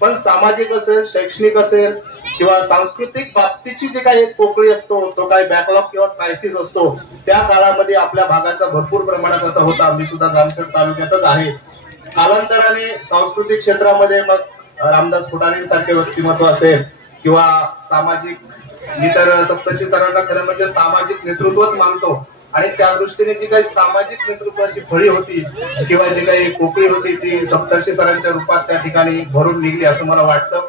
पण सामाजिक असेल, शैक्षणिक असेल किंवा सांस्कृतिक बाबतीची जे काही पोकळी असतो, तो काही बॅकलॉग किंवा क्रायसिस असतो, त्या काळामध्ये आपल्या भागाचा भरपूर प्रमाणात असा होता. मी सुद्धा जामखेड तालुक्यातच आहे. कालांतराने सांस्कृतिक क्षेत्रामध्ये मग रामदास फुटाणेंसारखे व्यक्तिमत्व असेल किंवा सामाजिक, मी तर सप्तर्षी सरांना खरं म्हणजे सामाजिक नेतृत्वच मानतो आणि त्या दृष्टीने जी काही सामाजिक नेतृत्वाची फळी होती किंवा जी काही पोकळी होती ती सप्तर्षी सरांच्या रूपात त्या ठिकाणी भरून निघली असं मला वाटतं.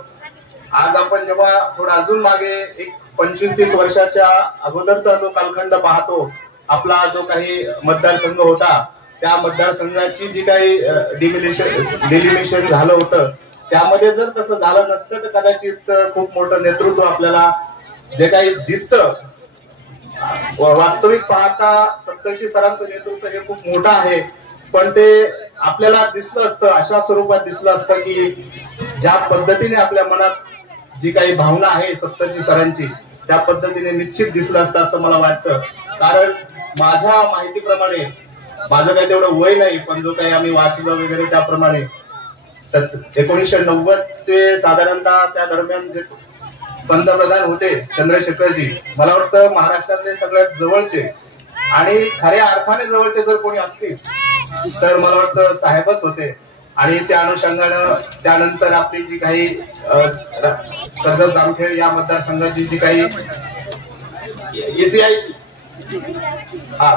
आज आपण जेव्हा थोडा अजून मागे एक 25-30 वर्षाच्या अगोदरचा जो कालखंड पाहतो, आपला जो काही मतदारसंघ होता त्या मतदारसंघाची जी काही डिलिमिशन झालं होतं त्यामध्ये जर तसं झालं नसतं तर कदाचित खूप मोठं नेतृत्व आपल्याला जे काही दिसतं, वास्तविक पाहता सप्तर्षी सरांचं नेतृत्व हे खूप मोठं आहे, पण ते आपल्याला दिसलं असतं, अशा स्वरूपात दिसलं असतं की ज्या पद्धतीने आपल्या मनात जी काही भावना आहे सप्तर्षी सरांची त्या पद्धतीने निश्चित दिसलं असतं असं मला वाटतं. कारण माझ्या माहितीप्रमाणे, माझं काही तेवढं वय नाही, पण जो काही आम्ही वाचलं वगैरे त्याप्रमाणे 1990 चे साधारणतः त्या दरम्यान जे पंतप्रधान होते चंद्रशेखरजी, मला वाटतं महाराष्ट्रातले सगळ्यात जवळचे आणि खऱ्या अर्थाने जवळचे जर कोणी असतील तर मला वाटतं साहेबच होते. आणि त्या अनुषंगानं त्यानंतर आपली जी काही कर्जत जामखेड या मतदारसंघाची जी काही ECI, हा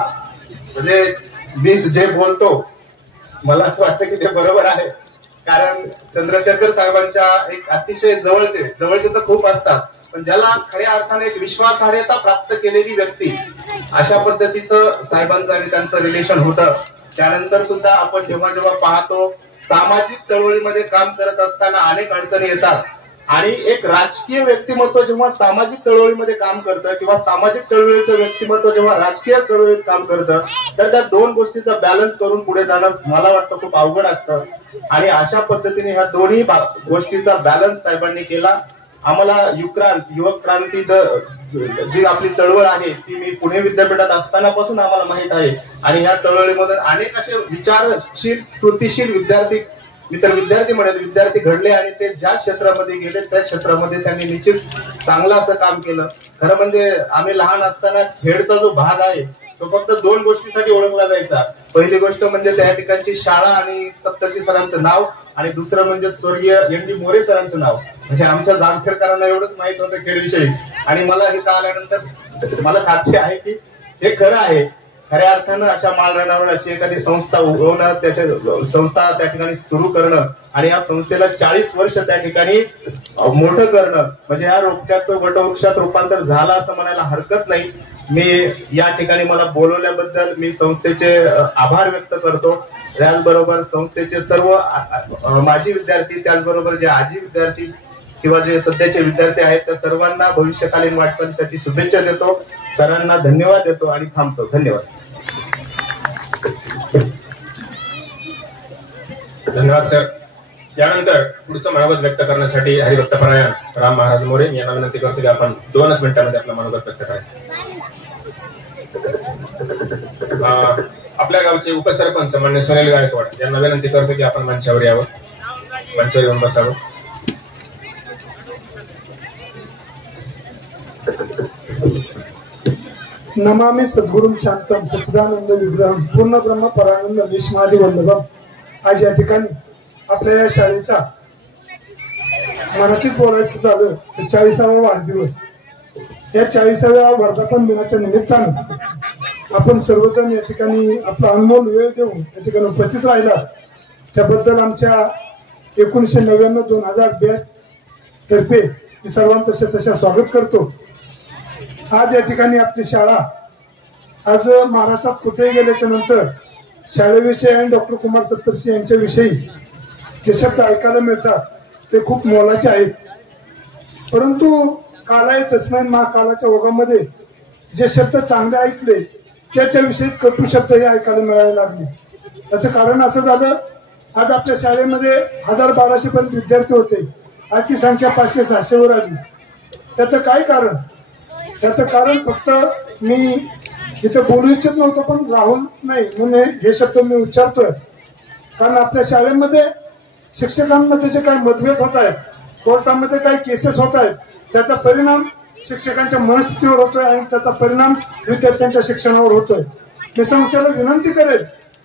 म्हणजे मी जे बोलतो मला असं वाटतं की ते बरोबर आहे. कारण चंद्रशेखर साहेबांच्या एक अतिशय जवळचे तर खूप असतात, पण ज्याला खऱ्या अर्थाने एक विश्वासार्हता प्राप्त केलेली व्यक्ती, अशा पद्धतीचं साहेबांचं आणि त्यांचं रिलेशन होतं. त्यानंतर सुद्धा आपण जेव्हा जेव्हा पाहतो सामाजिक चळवळीमध्ये काम करत असताना अनेक अडचणी येतात आणि एक राजकीय व्यक्तिमत्व जेव्हा सामाजिक चळवळीमध्ये काम करतं किंवा सामाजिक चळवळीचं व्यक्तिमत्व जेव्हा राजकीय चळवळीत काम करतं तर त्या दोन गोष्टीचा बॅलन्स करून पुढे जाणं मला वाटतं खूप अवघड असतं. आणि अशा पद्धतीने ह्या दोन्ही गोष्टीचा बॅलन्स साहेबांनी केला. आम्हाला युवक क्रांती जी आपली चळवळ आहे ती मी पुणे विद्यापीठात असतानापासून आम्हाला माहित आहे आणि ह्या चळवळीमधून अनेक असे विचारशील कृतीशील विद्यार्थी, मी तर विद्यार्थी म्हणेल, विद्यार्थी घडले आणि ते ज्या क्षेत्रामध्ये गेले त्या क्षेत्रामध्ये त्यांनी निश्चित चांगलं असं काम केलं. खरं म्हणजे आम्ही लहान असताना खेडचा जो भाग आहे तो फक्त दोन गोष्टीसाठी ओळखला जायचा. पहिली गोष्ट म्हणजे त्या ठिकाणची शाळा आणि सप्तर्षी सरांचं नाव, आणि दुसरं म्हणजे स्वर्गीय ND मोरे सरांचं नाव. म्हणजे आमच्या जामखेडकरांना एवढंच माहित होतं खेडविषयी. आणि मला इथं आल्यानंतर मला खात्री आहे की हे खरं आहे. खऱ्या अर्थानं अशा माळरानावर अशी एखादी संस्था उगवणं, त्याच्या संस्था त्या ठिकाणी सुरू करणं आणि या संस्थेला 40 वर्ष त्या ठिकाणी मोठं करणं म्हणजे या रोपट्याचं वटवृक्षात रूपांतर झालं असं म्हणायला हरकत नाही. मी या ठिकाणी मला बोलवल्याबद्दल मी संस्थेचे आभार व्यक्त करतो. त्याचबरोबर संस्थेचे सर्व माजी विद्यार्थी, त्याचबरोबर जे आजी विद्यार्थी किंवा जे सध्याचे विद्यार्थी आहेत त्या सर्वांना भविष्यकालीन वाटचालीसाठी शुभेच्छा देतो. सरांना धन्यवाद देतो आणि थांबतो. धन्यवाद. धन्यवाद सर. यानंतर पुढचं मनोगत व्यक्त करण्यासाठी हरिभक्तपरायण राम महाराज मोरे यांना विनंती करतो की आपण 2च मिनिटांमध्ये आपलं मनोगत व्यक्त करायचं. आपल्या गावचे उपसरपंच मान्य सुनील गायकवाड यांना विनंती करतो की आपण मंचावर यावं, मंचावर येऊन बसावं. नमामि सद्गुरुं शांतम सच्चिदानंद विग्रहम पूर्ण ब्रह्म परानंद निष्मादि वल्लभम. आज या ठिकाणी आपल्या या शाळेचा मराठीत बोलायचं झालं तर 40वा वाढदिवस. या 40व्या वर्धापन दिनाच्या निमित्तानं आपण सर्वजण या ठिकाणी आपला अनमोल वेळ देऊन या ठिकाणी उपस्थित राहिला त्याबद्दल आमच्या 1999-2000 तर्फे मी सर्वांचं शतशः स्वागत करतो. आज या ठिकाणी आपली शाळा, आज महाराष्ट्रात कुठेही गेल्याच्या नंतर शाळेविषयी आणि डॉक्टर कुमार सप्तर्षी यांच्याविषयी जे शब्द ऐकायला मिळतात ते खूप मोलाचे आहेत. परंतु कालाय तस्मै महाकालाच्या ओघामध्ये जे शब्द चांगले ऐकले त्याच्याविषयीच कटू शब्द हे ऐकायला मिळायला लागले. त्याचं कारण असं झालं, आज आपल्या शाळेमध्ये 1200 पर्यंत विद्यार्थी होते, आज ती संख्या 500-600 वर आली. त्याचं काय कारण? त्याचं कारण फक्त मी इथे बोलू इच्छित नव्हतं पण राहुल नाही म्हणून हे शब्द मी उच्चारतोय. कारण आपल्या शाळेमध्ये शिक्षकांमध्ये जे काही मतभेद होत आहेत, कोर्टामध्ये काही केसेस होत आहेत, त्याचा परिणाम शिक्षकांच्या मनस्थितीवर होतोय आणि त्याचा परिणाम विद्यार्थ्यांच्या शिक्षणावर होतोय. मी संस्थेला विनंती करेल,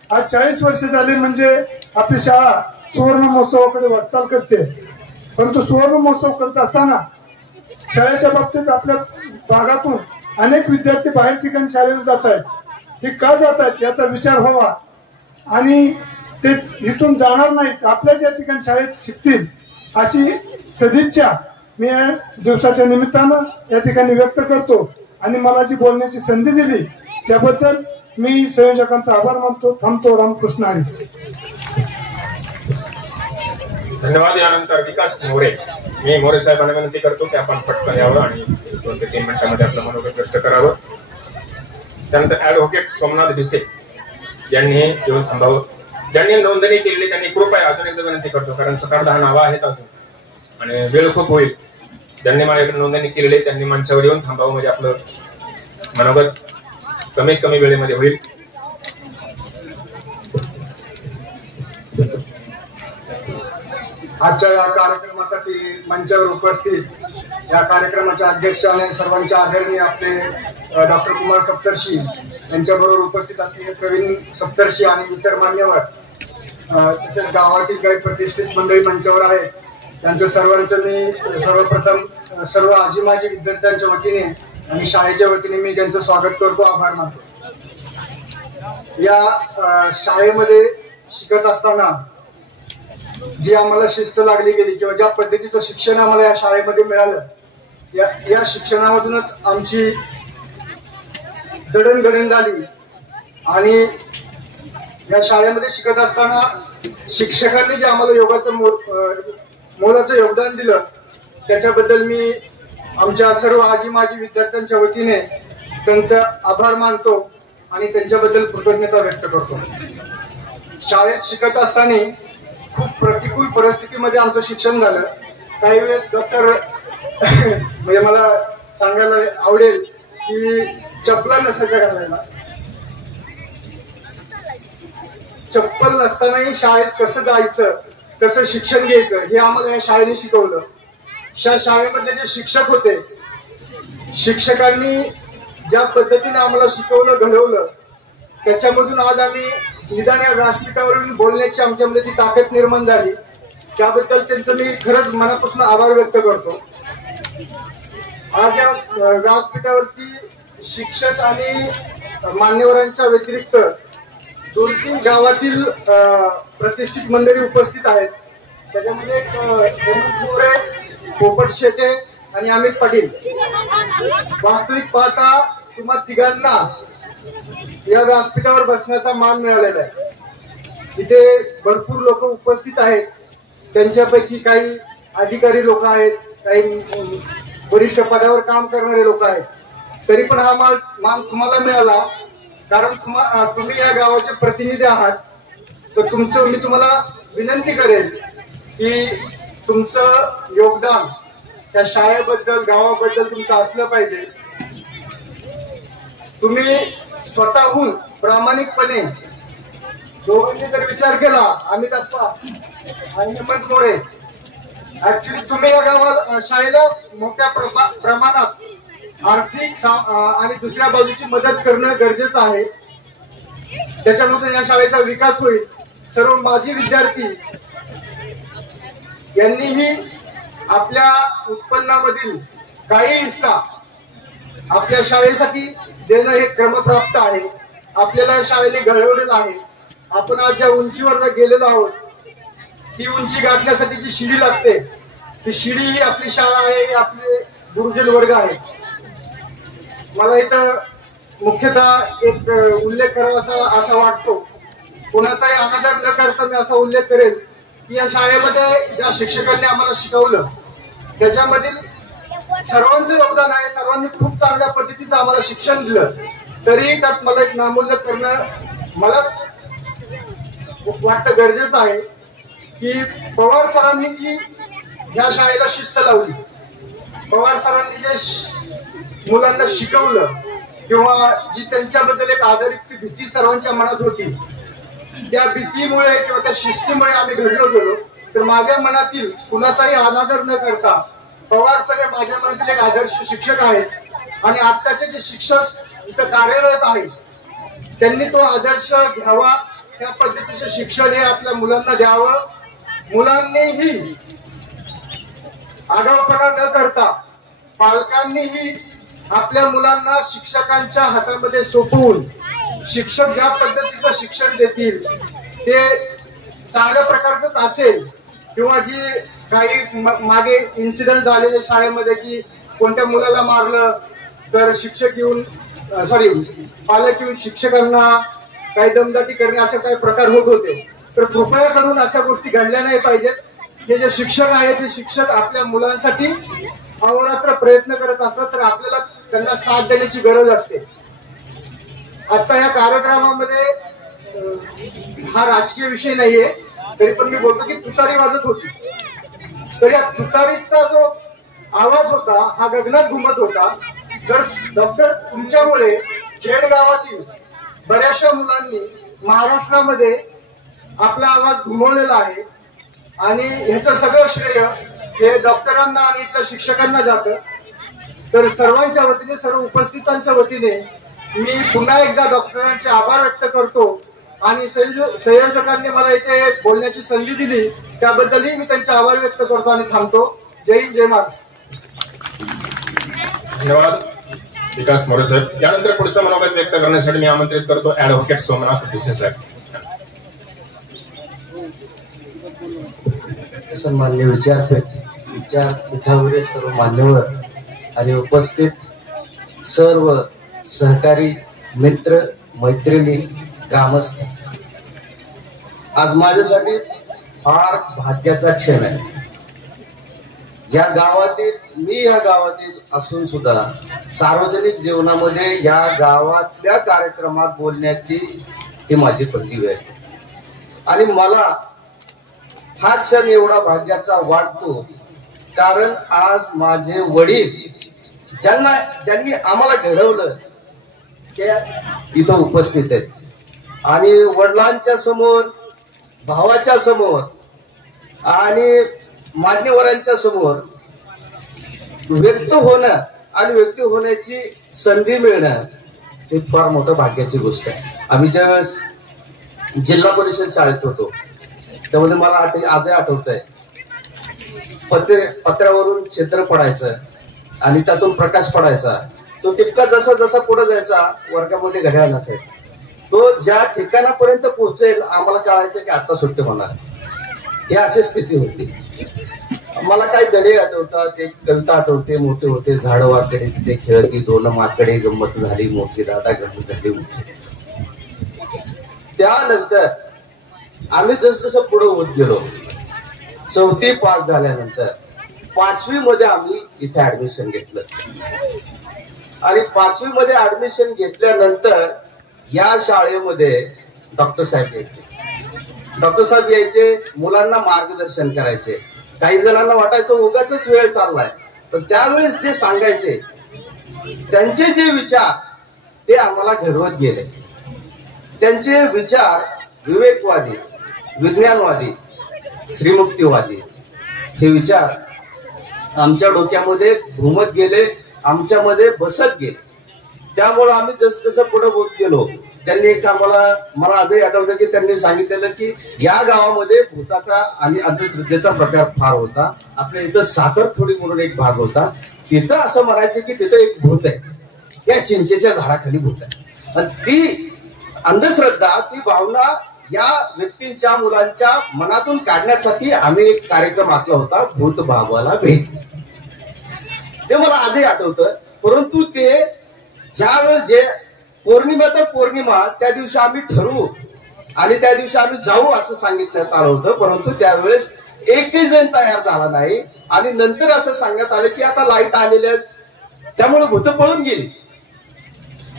आज 40 वर्ष झाली म्हणजे आपली शाळा सुवर्ण महोत्सवाकडे वाटचाल करते. परंतु सुवर्ण महोत्सव करत असताना शाळेच्या बाबतीत आपल्या भागातून अनेक विद्यार्थी बाहेर ठिकाणी शाळेला जात आहेत. हे का जात आहेत याचा विचार व्हावा आणि ते इथून जाणार नाहीत, आपल्याच या ठिकाणी शाळेत शिकतील अशी सदिच्छा मी या दिवसाच्या निमित्तानं या ठिकाणी व्यक्त करतो. आणि मला जी बोलण्याची संधी दिली त्याबद्दल मी संयोजकांचा आभार मानतो. थांबतो. रामकृष्ण हरी. धन्यवाद. यानंतर विकास मोरे. मी मोरे साहेबांना विनंती करतो की आपण पटकन यावं आणि 2 ते 3 मिनिटांमध्ये आपलं मनोगत व्यक्त करावं. त्यानंतर ऍडव्होकेट सोमनाथ भिसे यांनी येऊन थांबावं. ज्यांनी नोंदणी केलेली त्यांनी कृपया अजून एकदा विनंती करतो, कारण सकाळ 10 नावं आहेत अजून आणि वेळ खूप होईल. ज्यांनी माझ्याकडे नोंदणी केलेली त्यांनी मंचावर येऊन थांबावं, म्हणजे आपलं मनोगत कमीत कमी वेळेमध्ये होईल. आजच्या या कार्यक्रमासाठी मंचावर उपस्थित या कार्यक्रमाच्या अध्यक्ष आणि सर्वांच्या आदरणीय आपले डॉक्टर कुमार सप्तर्षी यांच्याबरोबर उपस्थित असलेले प्रवीण सप्तर्षी आणि इतर मान्यवर, तसेच गावातील काही प्रतिष्ठित मंडळी मंचावर आहेत. त्यांचं सर्वांचं मी सर्वप्रथम सर्व आजी माजी विद्यार्थ्यांच्या वतीने आणि शाळेच्या वतीने मी त्यांचं स्वागत करतो, आभार मानतो. या शाळेमध्ये शिकत असताना जी आम्हाला शिस्त लागली गेली किंवा ज्या पद्धतीचं शिक्षण आम्हाला या शाळेमध्ये मिळालं, या शिक्षणामधूनच आमची जडणघडण झाली. आणि या शाळेमध्ये शिकत असताना शिक्षकांनी जे आम्हाला मोलाचं योगदान दिलं त्याच्याबद्दल मी आमच्या सर्व आजी माजी विद्यार्थ्यांच्या वतीने त्यांचा आभार मानतो आणि त्यांच्याबद्दल कृतज्ञता व्यक्त करतो. शाळेत शिकत असताना खूप प्रतिकूल परिस्थितीमध्ये आमचं शिक्षण झालं. काही वेळेस डॉक्टर म्हणजे मला सांगायला आवडेल की चप्पल नसायच्या घालायला. चप्पल नसतानाही शाळेत कसं जायचं, कसं शिक्षण घ्यायचं हे आम्हाला या शाळेने शिकवलं. शाळेमधले जे शिक्षक होते, शिक्षकांनी ज्या पद्धतीने आम्हाला शिकवलं घडवलं त्याच्यामधून आज आम्ही निदान या व्यासपीठावरून बोलण्याची आमच्यामध्ये ती ताकद निर्माण झाली. त्याबद्दल त्यांचं मी खरंच मनापासून आभार व्यक्त करतो. आज या व्यासपीठावरती शिक्षक आणि मान्यवरांच्या व्यतिरिक्त 2-3 गावातील प्रतिष्ठित मंडळी उपस्थित आहेत. त्याच्यामध्ये पोपट शेटे आणि अमित पाटील. वास्तविक पाहता तुम्हा तिघांना या व्यासपीठावर बसण्याचा मान मिळालेला आहे. इथे भरपूर लोक उपस्थित आहेत. त्यांच्यापैकी काही अधिकारी लोक आहेत, काही वरिष्ठ पदावर काम करणारे लोक आहेत. तरी पण हा मान तुम्हाला मिळाला कारण तुम्ही या गावाचे प्रतिनिधी आहात. तर मी तुम्हाला विनंती करेन की तुमचं योगदान त्या शाळेबद्दल गावाबद्दल तुमचं असलं पाहिजे. तुम्ही स्वतःहून प्रामाणिकपणे दोघांनी जर विचार केला, अमित अप्पा आणि हेमंत मोरे, ऍक्च्युली तुम्ही या गावाला शाळेला मोठ्या प्रमाणात आर्थिक आणि दुसऱ्या बाजूची मदत करणं गरजेचं आहे. त्याच्यामधून या शाळेचा विकास होईल. सर्व माजी विद्यार्थी यांनीही आपल्या उत्पन्नामधील काही हिस्सा आपल्या शाळेसाठी देणं हे क्रमप्राप्त आहे. आपल्याला शाळेने घडवलेलं आहे. आपण आज ज्या उंचीवर गेलेलो आहोत ती उंची गाठण्यासाठी जी शिडी लागते ती शिडी ही आपली शाळा आहे, आपले गुरुजन वर्ग आहे. मला इथं मुख्यतः एक उल्लेख करावा असा वाटतो. कोणाचाही अनादर न करता मी असा उल्लेख करेल की या शाळेमध्ये ज्या शिक्षकांनी आम्हाला शिकवलं त्याच्यामधील सर्वांचं योगदान आहे. सर्वांनी खूप चांगल्या पद्धतीचं आम्हाला शिक्षण दिलं. तरी त्यात मला एक नामोल्लेख करणं मला वाटतं गरजेचं आहे की पवार सरांनी जी या शाळेला शिस्त लावली, पवार सरांनी जे मुलांना शिकवलं किंवा जी त्यांच्याबद्दल एक आदरयुक्त भीती सर्वांच्या मनात होती, त्या भीतीमुळे किंवा त्या शिस्तीमुळे आम्ही घडलो गेलो. तर माझ्या मनातील कुणाचाही अनादर न करता पवार सर हे माझ्या मनातील एक आदर्श शिक्षक आहेत आणि आत्ताचे जे शिक्षक इथं कार्यरत आहेत त्यांनी तो आदर्श घ्यावा. त्या पद्धतीचे शिक्षण हे आपल्या मुलांना द्यावं. मुलांनीही आगाऊपणा न करता पालकांनीही आपल्या मुलांना शिक्षकांच्या हातामध्ये सोपवून शिक्षक ज्या पद्धतीचं शिक्षण देतील ते चांगल्या प्रकारचंच असेल. किंवा जी काही मागे इन्सिडेंट झालेले शाळेमध्ये की कोणत्या मुलाला मारलं तर शिक्षक येऊन पालक येऊन शिक्षकांना काही दमदाटी करणे असे काही प्रकार होत होते. तर कृपया करून अशा गोष्टी घडल्या नाही पाहिजेत. हे जे शिक्षक आहेत ते शिक्षक आपल्या मुलांसाठी अहोरात्र प्रयत्न करत असतात, तर आपल्याला त्यांना साथ देण्याची गरज असते. आता या कार्यक्रमामध्ये हा राजकीय विषय नाहीये, तरी पण मी बोलतो की तुतारी वाजत होती. तर या तुतारीचा जो आवाज होता हा गगनात घुमत होता. तर डॉक्टर तुमच्यामुळे खेड गावातील बऱ्याचशा मुलांनी महाराष्ट्रामध्ये आपला आवाज घुमवलेला आहे आणि ह्याचं सगळं श्रेय हे डॉक्टरांना आणि इथल्या शिक्षकांना जातं. तर सर्वांच्या वतीने, सर्व उपस्थितांच्या वतीने मी पुन्हा एकदा डॉक्टरांचे आभार व्यक्त करतो आणि संयोजकांनी मला इथे बोलण्याची संधी दिली त्याबद्दलही मी त्यांचे आभार व्यक्त करतो आणि थांबतो. जय हिंद, जय महाराष्ट्र. धन्यवाद विकास मोरे साहेब. यानंतर पुढचं मनोगत व्यक्त करण्यासाठी मी आमंत्रित करतो ऍडव्होकेट सोमनाथ भिसे साहेब. सन्मान्य विद्यापीठावरील सर्व मान्यवर आणि उपस्थित सर्व सहकारी मित्र मैत्रिणी ग्रामस्थ, आज माझ्यासाठी फार भाग्याचा क्षण आहे. या गावातील असून सुद्धा सार्वजनिक जीवनामध्ये या गावातल्या कार्यक्रमात बोलण्याची ही माझी पहिली वेळ आहे आणि मला हा क्षण एवढा भाग्याचा वाटतो कारण आज माझे वडील ज्यांनी आम्हाला घडवलं ते इथं उपस्थित आहेत आणि वडिलांच्या समोर, भावाच्या समोर आणि मान्यवरांच्या समोर व्यक्त होणं आणि व्यक्त होण्याची संधी मिळणं हे फार मोठं भाग्याची गोष्ट आहे. आम्ही ज्यावेळेस जिल्हा परिषद शाळेत होतो त्यामध्ये मला आजही आठवत आहे, पत्र्यावरून छिद्र पडायचं आणि त्यातून प्रकाश पडायचा. तो टिपका जसा जसा पुढे जायचा वर्गामध्ये घड्याळ नसायचा. तो ज्या ठिकाणापर्यंत पोहोचेल आम्हाला कळायचं की आता सुट्टी होणार, ही अशी स्थिती होती. मला काही धडे आठवतात, एक कविता आठवते, मोठे होते झाड वाकडे तिथे खेळती, दोन माकडे गंमत झाली मोठी, दादा गंमत झाली मोठी. त्यानंतर आम्ही जसं पुढे होत गेलो, 4थी पास झाल्यानंतर 5वी मध्ये आम्ही इथे ऍडमिशन घेतलं आणि 5वी मध्ये ऍडमिशन घेतल्यानंतर या शाळेमध्ये डॉक्टर साहेब यायचे, मुलांना मार्गदर्शन करायचे. काही जणांना वाटायचं उगाच वेळ चाललाय, पण त्यावेळेस जे सांगायचे त्यांचे जे विचार ते आम्हाला घडवत गेले. त्यांचे विचार विवेकवादी, विज्ञानवादी, श्रीमुक्तीवादी हे विचार आमच्या डोक्यामध्ये घुमत गेले, आमच्यामध्ये बसत गेले. त्यामुळे आम्ही जसं जसं पुढे होत गेलो त्यांनी एक मला आजही आठवतं की त्यांनी सांगितलेलं की या गावामध्ये भूताचा आणि अंधश्रद्धेचा प्रकार फार होता. आपल्या इथं साखरखोडी म्हणून एक भाग होता, तिथं असं म्हणायचं की तिथं एक भूत आहे, त्या चिंचेच्या झाडाखाली भूत आहे. आणि ती अंधश्रद्धा, ती भावना या व्यक्तींच्या, मुलांच्या मनातून काढण्यासाठी आम्ही एक कार्यक्रम आखला होता, भूत भावाला भेट. ते मला आजही आठवतं. परंतु ते ज्यावेळेस जे पौर्णिमा तर पौर्णिमा त्या दिवशी आम्ही ठरवू आणि त्या दिवशी आम्ही जाऊ असं सांगितण्यात आलं होतं, परंतु त्यावेळेस एकही जण तयार झाला नाही आणि नंतर असं सांगण्यात आलं की आता लाईट आलेल्या त्यामुळे भूत पळून गेली.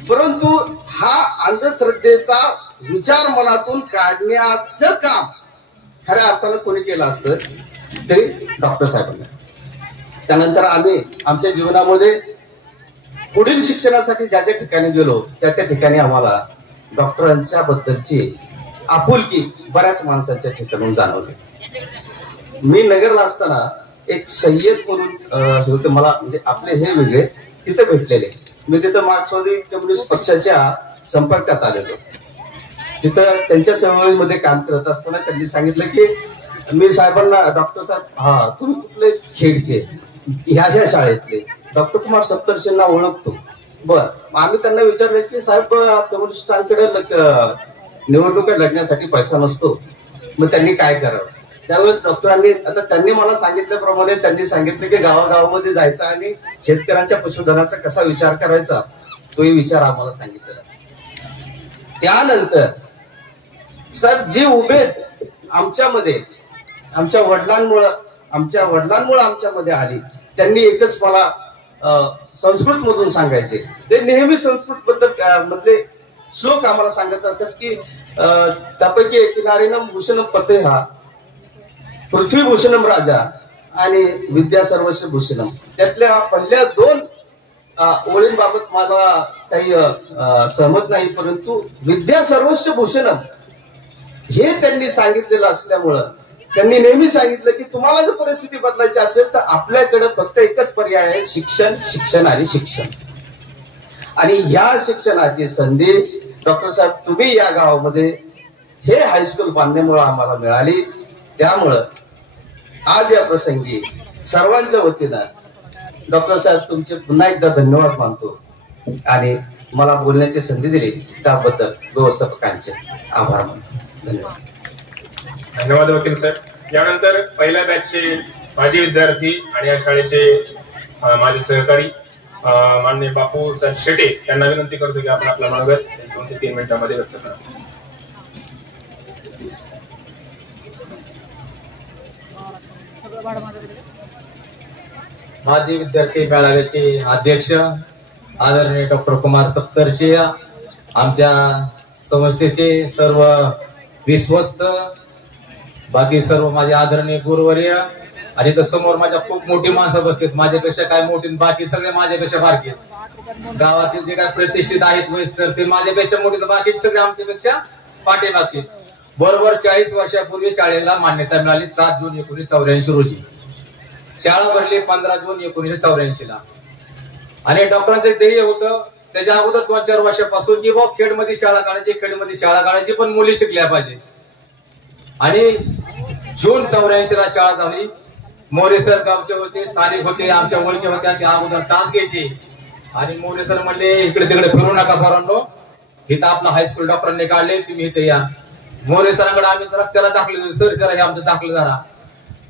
परंतु हा अंधश्रद्धेचा विचार मनातून काढण्याचं काम खऱ्या अर्थानं कोणी केलं असतं ते डॉक्टर साहेबांना. त्यानंतर आम्ही आमच्या जीवनामध्ये पुढील शिक्षणासाठी ज्या ज्या ठिकाणी गेलो त्या त्या ठिकाणी आम्हाला डॉक्टरांच्या बद्दलची आपुलकी बऱ्याच माणसांच्या ठिकाणून जाणवली. मी नगरला असताना एक सय्यद म्हणून होते, मला म्हणजे आपले हे वेगळे तिथे भेटलेले. मी तिथं मार्क्सवादी कम्युनिस्ट पक्षाच्या संपर्कात आलेलो. तिथं त्यांच्या चळवळीमध्ये काम करत असताना त्यांनी सांगितलं की मी साहेबांना, डॉक्टर साहेब, हा तुम्ही कुठले खेडचे, ह्या शाळेतले डॉक्टर कुमार सप्तर्षींना ओळखतो. बर, आम्ही त्यांना विचारलं की साहेब कम्युनिस्टांकडे निवडणुका लढण्यासाठी पैसा नसतो, मग त्यांनी काय करावं. त्यावेळेस डॉक्टरांनी, आता त्यांनी मला सांगितल्याप्रमाणे त्यांनी सांगितलं की गावागावामध्ये जायचा आणि शेतकऱ्यांच्या पशुधनाचा कसा विचार करायचा तोही विचार आम्हाला सांगितलेला. त्यानंतर साहेब जे उभे आमच्यामध्ये आमच्या वडिलांमुळे आमच्यामध्ये आली. त्यांनी एकच मला संस्कृत मधून सांगायचे. ते नेहमी संस्कृत मधले श्लोक आम्हाला सांगत असतात की त्यापैकी एक नारीनम भूषणम पतेहा, पृथ्वीभूषणम राजा आणि विद्या सर्वस्व भूषणम. त्यातल्या पहिल्या 2 ओळींबाबत माझा काही सहमत नाही, परंतु विद्या सर्वस्व भूषणम हे त्यांनी सांगितलेलं असल्यामुळं त्यांनी नेहमी सांगितलं की तुम्हाला जर परिस्थिती बदलायची असेल तर आपल्याकडे फक्त एकच पर्याय आहे, शिक्षण, शिक्षण आणि शिक्षण. आणि या शिक्षणाची संधी डॉक्टर साहेब तुम्ही या गावामध्ये हे हायस्कूल बांधण्यामुळे आम्हाला मिळाली. त्यामुळं आज या प्रसंगी सर्वांच्या वतीनं डॉक्टर साहेब तुमचे पुन्हा एकदा धन्यवाद मानतो आणि मला बोलण्याची संधी दिली त्याबद्दल व्यवस्थापकांचे आभार मानतो. धन्यवाद. धन्यवाद वकील साहेब. यानंतर पहिल्या बॅचचे माजी विद्यार्थी आणि या शाळेचे माझे सहकारी माननीय बापू साहेब शेटे यांना विनंती करतो की आपण आपला मनोगत 2 ते 3 मिनिटांमध्ये व्यक्त करा. माजी विद्यार्थी मेळाव्याचे अध्यक्ष आदरणीय डॉक्टर कुमार सप्तर्षी, आमच्या संस्थेचे सर्व विश्वस्त, बाकी सर्व माझे आदरणीय गुरुवर्य आणि तर समोर माझ्या खूप मोठी माणसं बसलीत. माझ्यापेक्षा काय मोठी, बाकी सगळे माझ्यापेक्षा बारकी. गावातील जे काय प्रतिष्ठित आहेत वयस्कर ते माझ्यापेक्षा मोठी, बाकी सगळे आमच्यापेक्षा पाठीमागचे. बरोबर 40 वर्षापूर्वी शाळेला मान्यता मिळाली 7 जून 1984 रोजी. शाळा भरली 15 जून 1984 ला. आणि डॉक्टरांचं ध्येय होतं त्याच्या अगोदर 2-4 वर्षापासून की बाबा खेडमध्ये शाळा काढायची, खेडमध्ये शाळा काढायची, पण मुली शिकल्या पाहिजे. आणि जून 84 ला शाळा झाली. मोरे सर गावचे होते, स्थानिक होते, आमच्या ओळखी होत्या, त्या अगोदर तास घ्यायचे. आणि मोरे सर म्हणले इकडे तिकडे फिरू नका पोरांनो, इथं आपला हायस्कूल डॉक्टरांनी काढले, तुम्ही इथे या. मोरे सरांकडे आम्ही रस्त्याला दाखले, सर हे आमचं दाखलं झाला.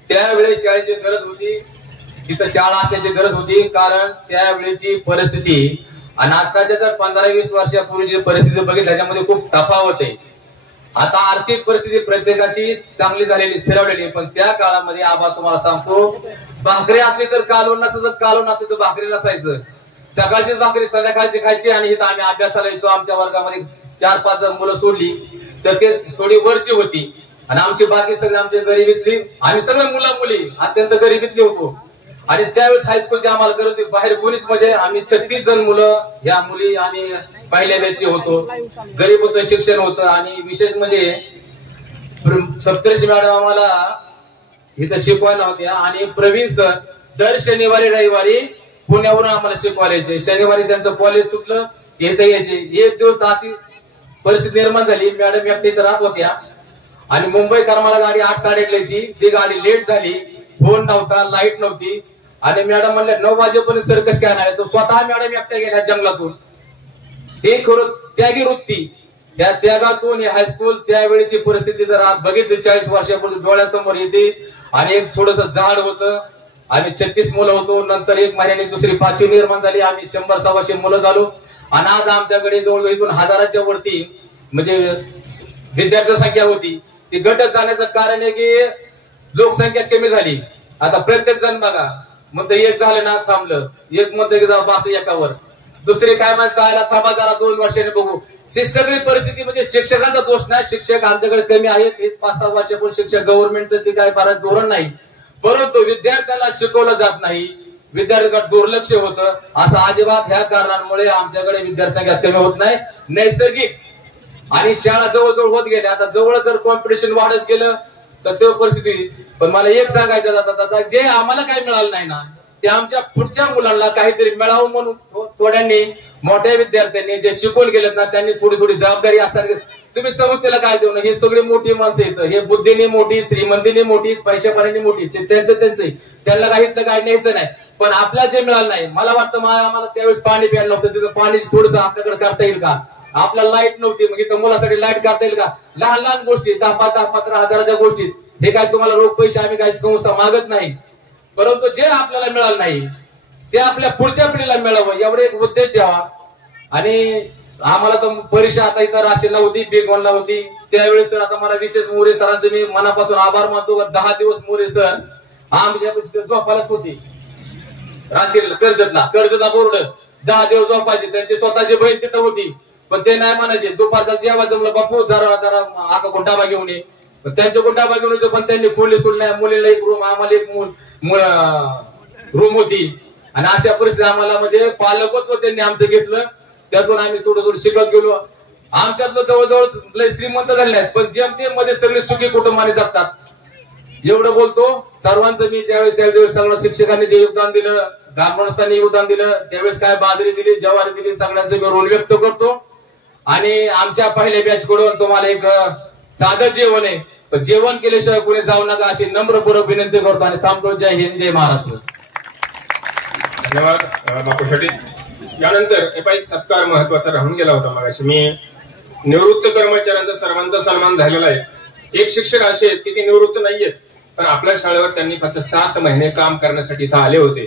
त्यावेळेस शाळेची गरज होती, तिथं शाळा असण्याची गरज होती, कारण त्यावेळेची परिस्थिती आणि आताच्या जर 15-20 वर्षापूर्वीची परिस्थिती बघितली त्याच्यामध्ये खूप तफावत आहे. आता आर्थिक परिस्थिती प्रत्येकाची चांगली झालेली, स्थिरवलेली, पण त्या काळामध्ये आबा तुम्हाला सांगतो, भाकरी असली तर कालवण नसायचं, कालवण असली तर भाकरी नसायचं. सकाळचीच भाकरी संध्याकाळची खायची. आणि इथं आम्ही अभ्यासाला यायचो. आमच्या वर्गामध्ये 4-5 मुलं सोडली तर ते थोडी वरची होती आणि आमची बाकी सगळे आमच्या गरिबीतली, आम्ही सगळे मुलं मुली अत्यंत गरिबीतली होतो. आणि त्यावेळेस हायस्कूलची आम्हाला गरज होती. बाहेर कोणीच, म्हणजे आम्ही 36 जण मुलं, ह्या मुली आम्ही पहिल्या बॅचचे होतो. गरीब होतं, शिक्षण होतं. आणि विशेष म्हणजे सप्तर्षी मॅडम आम्हाला इथं शिकवायला होत्या. आणि प्रवीण सर दर शनिवारी रविवारी पुण्यावरून आम्हाला शिकवायला यायचे. शनिवारी त्यांचं कॉलेज सुटलं इथं यायचे. एक दिवस अशी परिस्थिती निर्माण झाली, मॅडम एकटे इथं राहत होत्या आणि मुंबई करमाळा गाडी 8:30 ती गाडी लेट झाली. फोन नव्हता, लाईट नव्हती. आणि मॅडम म्हणल्या 9 वाजेपर्यंत सर्कस काय नाही. तो स्वतः मॅडम एकट्या गेल्या जंगलातून. हे खरं त्यागी वृत्ती, त्या त्यागातून हे हायस्कूल त्यावेळेची परिस्थिती जर आज बघितली 40 वर्षापूर्वी डोळ्यासमोर येते. आणि एक थोडस झाड होतं, आम्ही 36 मुलं होतो. नंतर 1 महिन्याने दुसरी 5वी निर्माण झाली, आम्ही 100-125 मुलं झालो. आणि आज आमच्याकडे जवळ इथून 1000च्या वरती म्हणजे विद्यार्थी संख्या होती. ती घटत जाण्याचं कारण आहे की लोकसंख्या कमी झाली. आता प्रत्येक जण बघा म्हणतं एक झालं ना थांबलं, एक म्हणतं की बास एकावर, दुसरे काय म्हणतात थांबा जरा 2 वर्षांनी बघू. ही सगळी परिस्थिती म्हणजे शिक्षकांचा दोष नाही. शिक्षक आमच्याकडे कमी आहेत. 5-6 वर्षापूर्वी शिक्षक गव्हर्नमेंटचं ते काय फारच धोरण नाही, परंतु विद्यार्थ्यांना शिकवलं जात नाही, विद्यार्थ्यांकडे दुर्लक्ष होतं. असं अजिबात ह्या कारणांमुळे आमच्याकडे विद्यार्थी संख्या कमी होत नाही. नैसर्गिक आणि शाळा जवळजवळ होत गेल्या. आता जवळ जर कॉम्पिटिशन वाढत गेलं तर ते परिस्थिती. पण मला एक सांगायचं जातात, जे आम्हाला काही मिळालं नाही ना ते आमच्या पुढच्या मुलांना काहीतरी मिळावं म्हणून थोड्यांनी मोठ्या विद्यार्थ्यांनी जे शिकून गेलेत ना त्यांनी थोडी थोडी जबाबदारी असावी. तुम्ही संस्थेला काय देऊ ना, हे सगळी मोठी माणसं येतं, हे बुद्धीने मोठी, श्रीमंतीने मोठी, पैशापाण्याने मोठी, त्यांचं त्यांना काही काय न्यायचं नाही. पण आपल्याला जे मिळालं नाही, मला वाटतं आम्हाला त्यावेळेस पाणी प्यायला नव्हतं, तिथं पाणी थोडंसं आपल्याकडे करता येईल का, आपल्याला लाईट नव्हती, मग इथं मुलासाठी लाईट करता येईल का, लहान लहान गोष्टी 10-15 हजाराच्या गोष्टी, हे काय तुम्हाला रोख पैसे आम्ही काही संस्था मागत नाही, परंतु जे आपल्याला मिळालं नाही ते आपल्या पुढच्या पिढीला मिळावं एवढे एक उद्देश द्यावा. आणि आम्हाला तर परीक्षा आता इथं राशीला होती, B.Comला होती त्यावेळेस. तर आता मला विशेष मोरे सरांचे मी मनापासून आभार मानतो. 10 दिवस मोरे सर आमच्या झोपायलाच होती राशील कर्जतला बोर्ड 10 दिवस झोपायचे. त्यांची स्वतःची बहीण तिथं होती पण ते नाही म्हणायचे. दुपारचा जेव्हा जमलं बापू जरा आका डाबा घेऊन ये, त्यांच्याकडून डाबा घेऊन यायचो पण त्यांनी खोली सोडल्या. मुलीला एक रूम, आम्हाला एक रूम होती. आणि अशा परिस्थिती आम्हाला म्हणजे पालकत्व त्यांनी आमचं घेतलं. त्यातून आम्ही थोडं शिकत गेलो. आमच्यातलं जवळजवळ लय श्रीमंत झाले नाहीत पण जेमतेम मध्ये सगळे सुखी कुटुंबाने जगतात. एवढं बोलतो. सर्वांचं मी त्यावेळेस सगळ्या शिक्षकांनी जे योगदान दिलं, ग्रामस्थांनी योगदान दिलं, त्यावेळेस काय बाजरी दिली, ज्वारी दिली, सगळ्यांचं मी रोल व्यक्त करतो. आणि आमच्या पहिल्या बॅच कडून तुम्हाला एक साधं जेवण आहे पण जेवण केल्याशिवाय कोणी जाऊ नका अशी नम्रपूर्वक विनंती करतो आणि थांबतो. जय हिंद, जय महाराष्ट्र. धन्यवाद बापूसाठी. यानंतर एक सत्कार महत्वाचा राहून गेला होता. मगाशी मी निवृत्त कर्मचाऱ्यांचा सर्वांचा सन्मान झालेला आहे. एक शिक्षक असे आहेत की ते निवृत्त नाहीयेत पण आपल्या शाळेवर त्यांनी फक्त 7 महिने काम करण्यासाठी इथं आले होते.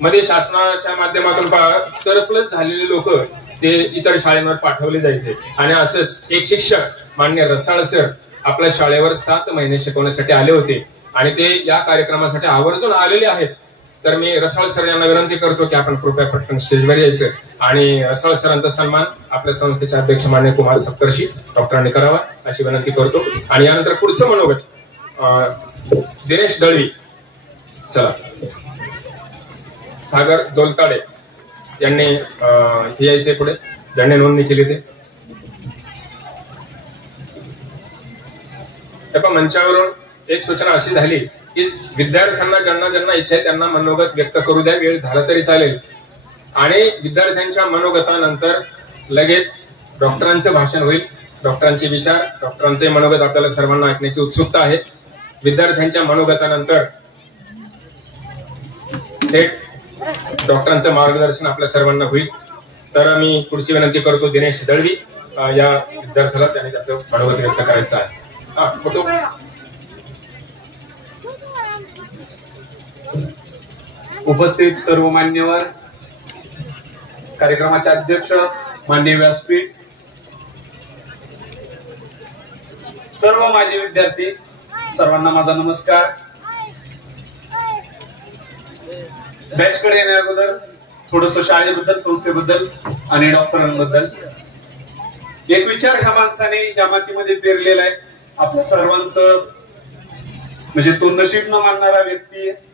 मध्ये शासनाच्या माध्यमातून सरप्लस झालेले लोक ते इतर शाळेवर पाठवले जायचे आणि असंच एक शिक्षक मान्य रसाळ सर आपल्या शाळेवर 7 महिने शिकवण्यासाठी आले होते आणि ते या कार्यक्रमासाठी आवर्जून आलेले आहेत. तर मी रसाळ सर यांना विनंती करतो की आपण कृपया पटकन स्टेजवर यायचं आणि रसाळ सरांचा सन्मान आपल्या संस्थेचे अध्यक्ष मान्य कुमार सप्तर्षी डॉक्टरांनी करावा अशी विनंती करतो. आणि यानंतर पुढचं मनोगत दिनेश दळवी. चला, सागर दोलताडे यांनी हे यायचे पुढे, ज्यांनी नोंदणी केली ते. मंचावरून एक सूचना अशी झाली की विद्यार्थ्यांना ज्यांना ज्यांना इच्छा आहे त्यांना मनोगत व्यक्त करू द्या, वेळ झाला तरी चालेल. आणि विद्यार्थ्यांच्या मनोगतानंतर लगेच डॉक्टरांचं भाषण होईल. डॉक्टरांचे विचार, डॉक्टरांचे मनोगत आपल्याला सर्वांना ऐकण्याची उत्सुकता आहे. विद्यार्थ्यांच्या मनोगतानंतर थेट डॉक्टरांचं मार्गदर्शन आपल्या सर्वांना होईल. तर मी पुढची विनंती करतो दिनेश दळवी या विद्यार्थ्याला त्याने त्याचं मनोगत व्यक्त करायचं आहे. फोटो. उपस्थित सर्व मान्यवर, कार्यक्रमाचे अध्यक्ष माननीय व्यासपीठ, सर्व माजी विद्यार्थी, सर्वांना माझा नमस्कार. बॅचकडे येण्या अगोदर थोडस शाळेबद्दल, संस्थेबद्दल आणि डॉक्टरांबद्दल एक विचार ह्या माणसाने या मातीमध्ये पेरलेला आहे. आपल्या सर्वांचं म्हणजे तो नशीब न मानणारा व्यक्ती आहे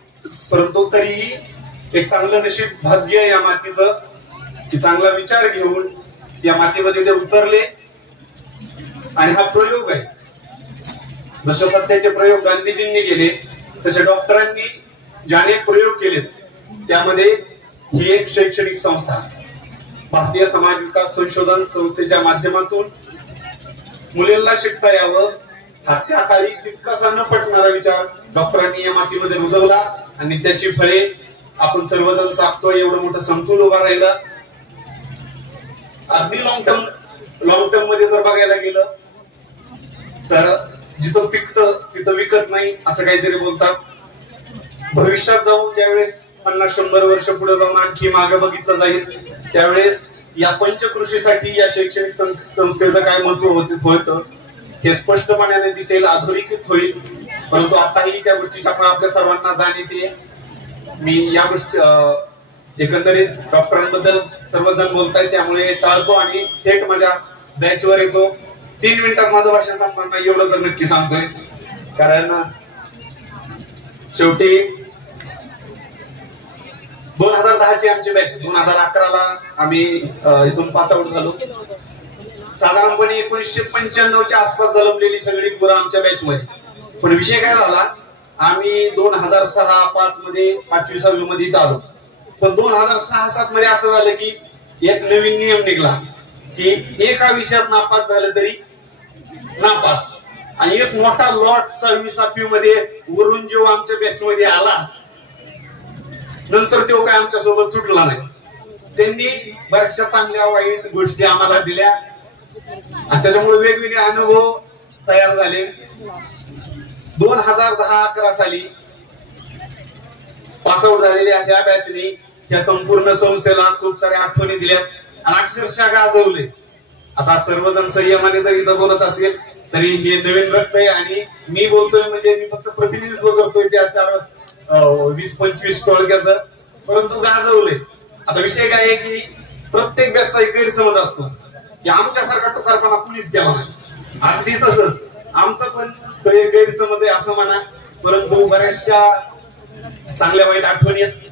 परंतु तरीही एक चांगलं नशीब, भाग्य या मातीचं की चांगला विचार घेऊन या मातीमध्ये ते उतरले. आणि हा प्रयोग आहे. जसे सत्याचे प्रयोग गांधीजींनी केले तसे डॉक्टरांनी जे अनेक प्रयोग केलेत त्यामध्ये ही एक शैक्षणिक संस्था भारतीय समाज विकास संशोधन संस्थेच्या माध्यमातून मुलींना शिकता यावं हा त्या काळी तितकासा न पटणारा विचार डॉक्टरांनी या मातीमध्ये रुजवला आणि त्याची फळे आपण सर्वजण चाकतोय. एवढं मोठं संकुल उभा राहिलं. अगदी लॉंग टर्म मध्ये जर बघायला गेलं तर जिथं पिकतं तिथं विकत नाही असं काहीतरी बोलतात. भविष्यात जाऊ त्यावेळेस 50-100 वर्ष पुढे जाऊन आणखी मागे बघितलं जाईल त्यावेळेस या पंचकृषीसाठी या शैक्षणिक संस्थेचं काय महत्व होतं हे स्पष्टपणे दिसेल, अधोरेखित होईल. परंतु आताही त्या गोष्टीची आपण आपल्या सर्वांना जाणीव आहे. मी या गोष्टी एकंदरीत डॉक्टरांबद्दल सर्वजण बोलताय त्यामुळे टाळतो आणि थेट माझ्या बॅचवर येतो. 3 मिनिटात माझं भाषण संपणार नाही एवढं तर नक्की सांगतोय. कारण शेवटी 2010 ची आमची बॅच, 2011ला आम्ही इथून पास आउट झालो. साधारणपणे 1995च्या आसपास जन्मलेली सगळी मुलं आमच्या बॅच मध्ये. पण विषय काय झाला, आम्ही 2006-05 मध्ये 5वी-6वी मध्ये इथं आलो. पण 2006-07 मध्ये असं झालं की एक नवीन नियम निघाला की एका विषयात नापास झालं तरी नापास. आणि एक मोठा लॉट 6वी-7वी मध्ये वरून जेव्हा आमच्या बॅच मध्ये आला नंतर तो काय आमच्या सोबत सुटला नाही. त्यांनी बऱ्याचशा चांगल्या वाईट गोष्टी आम्हाला दिल्या आणि त्याच्यामुळे वेगवेगळे अनुभव तयार झाले. 2010-11 साली पासआउट झालेल्या ह्या बॅचने या संपूर्ण संस्थेला खूप साऱ्या आठवणी दिल्यात आणि अक्षरशः गाजवले. आता सर्वजण संयमाने जर इथं बोलत असेल तरी हे नवीन रक्त आहे आणि मी बोलतोय म्हणजे मी फक्त प्रतिनिधित्व करतोय त्या 20-25 टोळक्याचं, परंतु गाजवलंय. आता विषय काय आहे की प्रत्येक बॅचचा एक गैरसमज असतो की आमच्यासारखा टुकारपणा कुणीच केला नाही. अगदी तसंच आमचा पण तो एक गैरसमज आहे असं म्हणा, परंतु बऱ्याचशा चांगल्या वाईट आठवणी आहेत.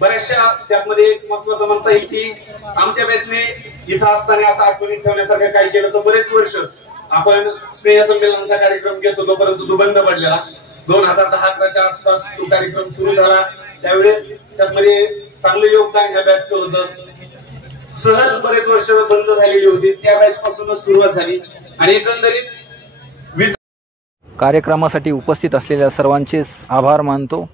बऱ्याचशा त्यामध्ये एक महत्वाचं म्हणता येईल की आमच्या बॅचने इथं असताना असं आठवणी ठेवण्यासारखं काय केलं तर बरेच वर्ष आपण स्नेह संमेलनाचा कार्यक्रम घेत होतो, परंतु तो बंद पडलेला. 2010-11च्या आसपास तो कार्यक्रम सुरू झाला. त्यावेळेस त्यामध्ये चांगलं योगदान ह्या बॅचचं होतं. सहज बरेच वर्ष बंद झालेली होती, त्या बॅच पासूनच सुरुवात झाली आणि एकंदरीत कार्यक्रमासाठी उपस्थित असलेल्या सर्वांचेच आभार मानतो.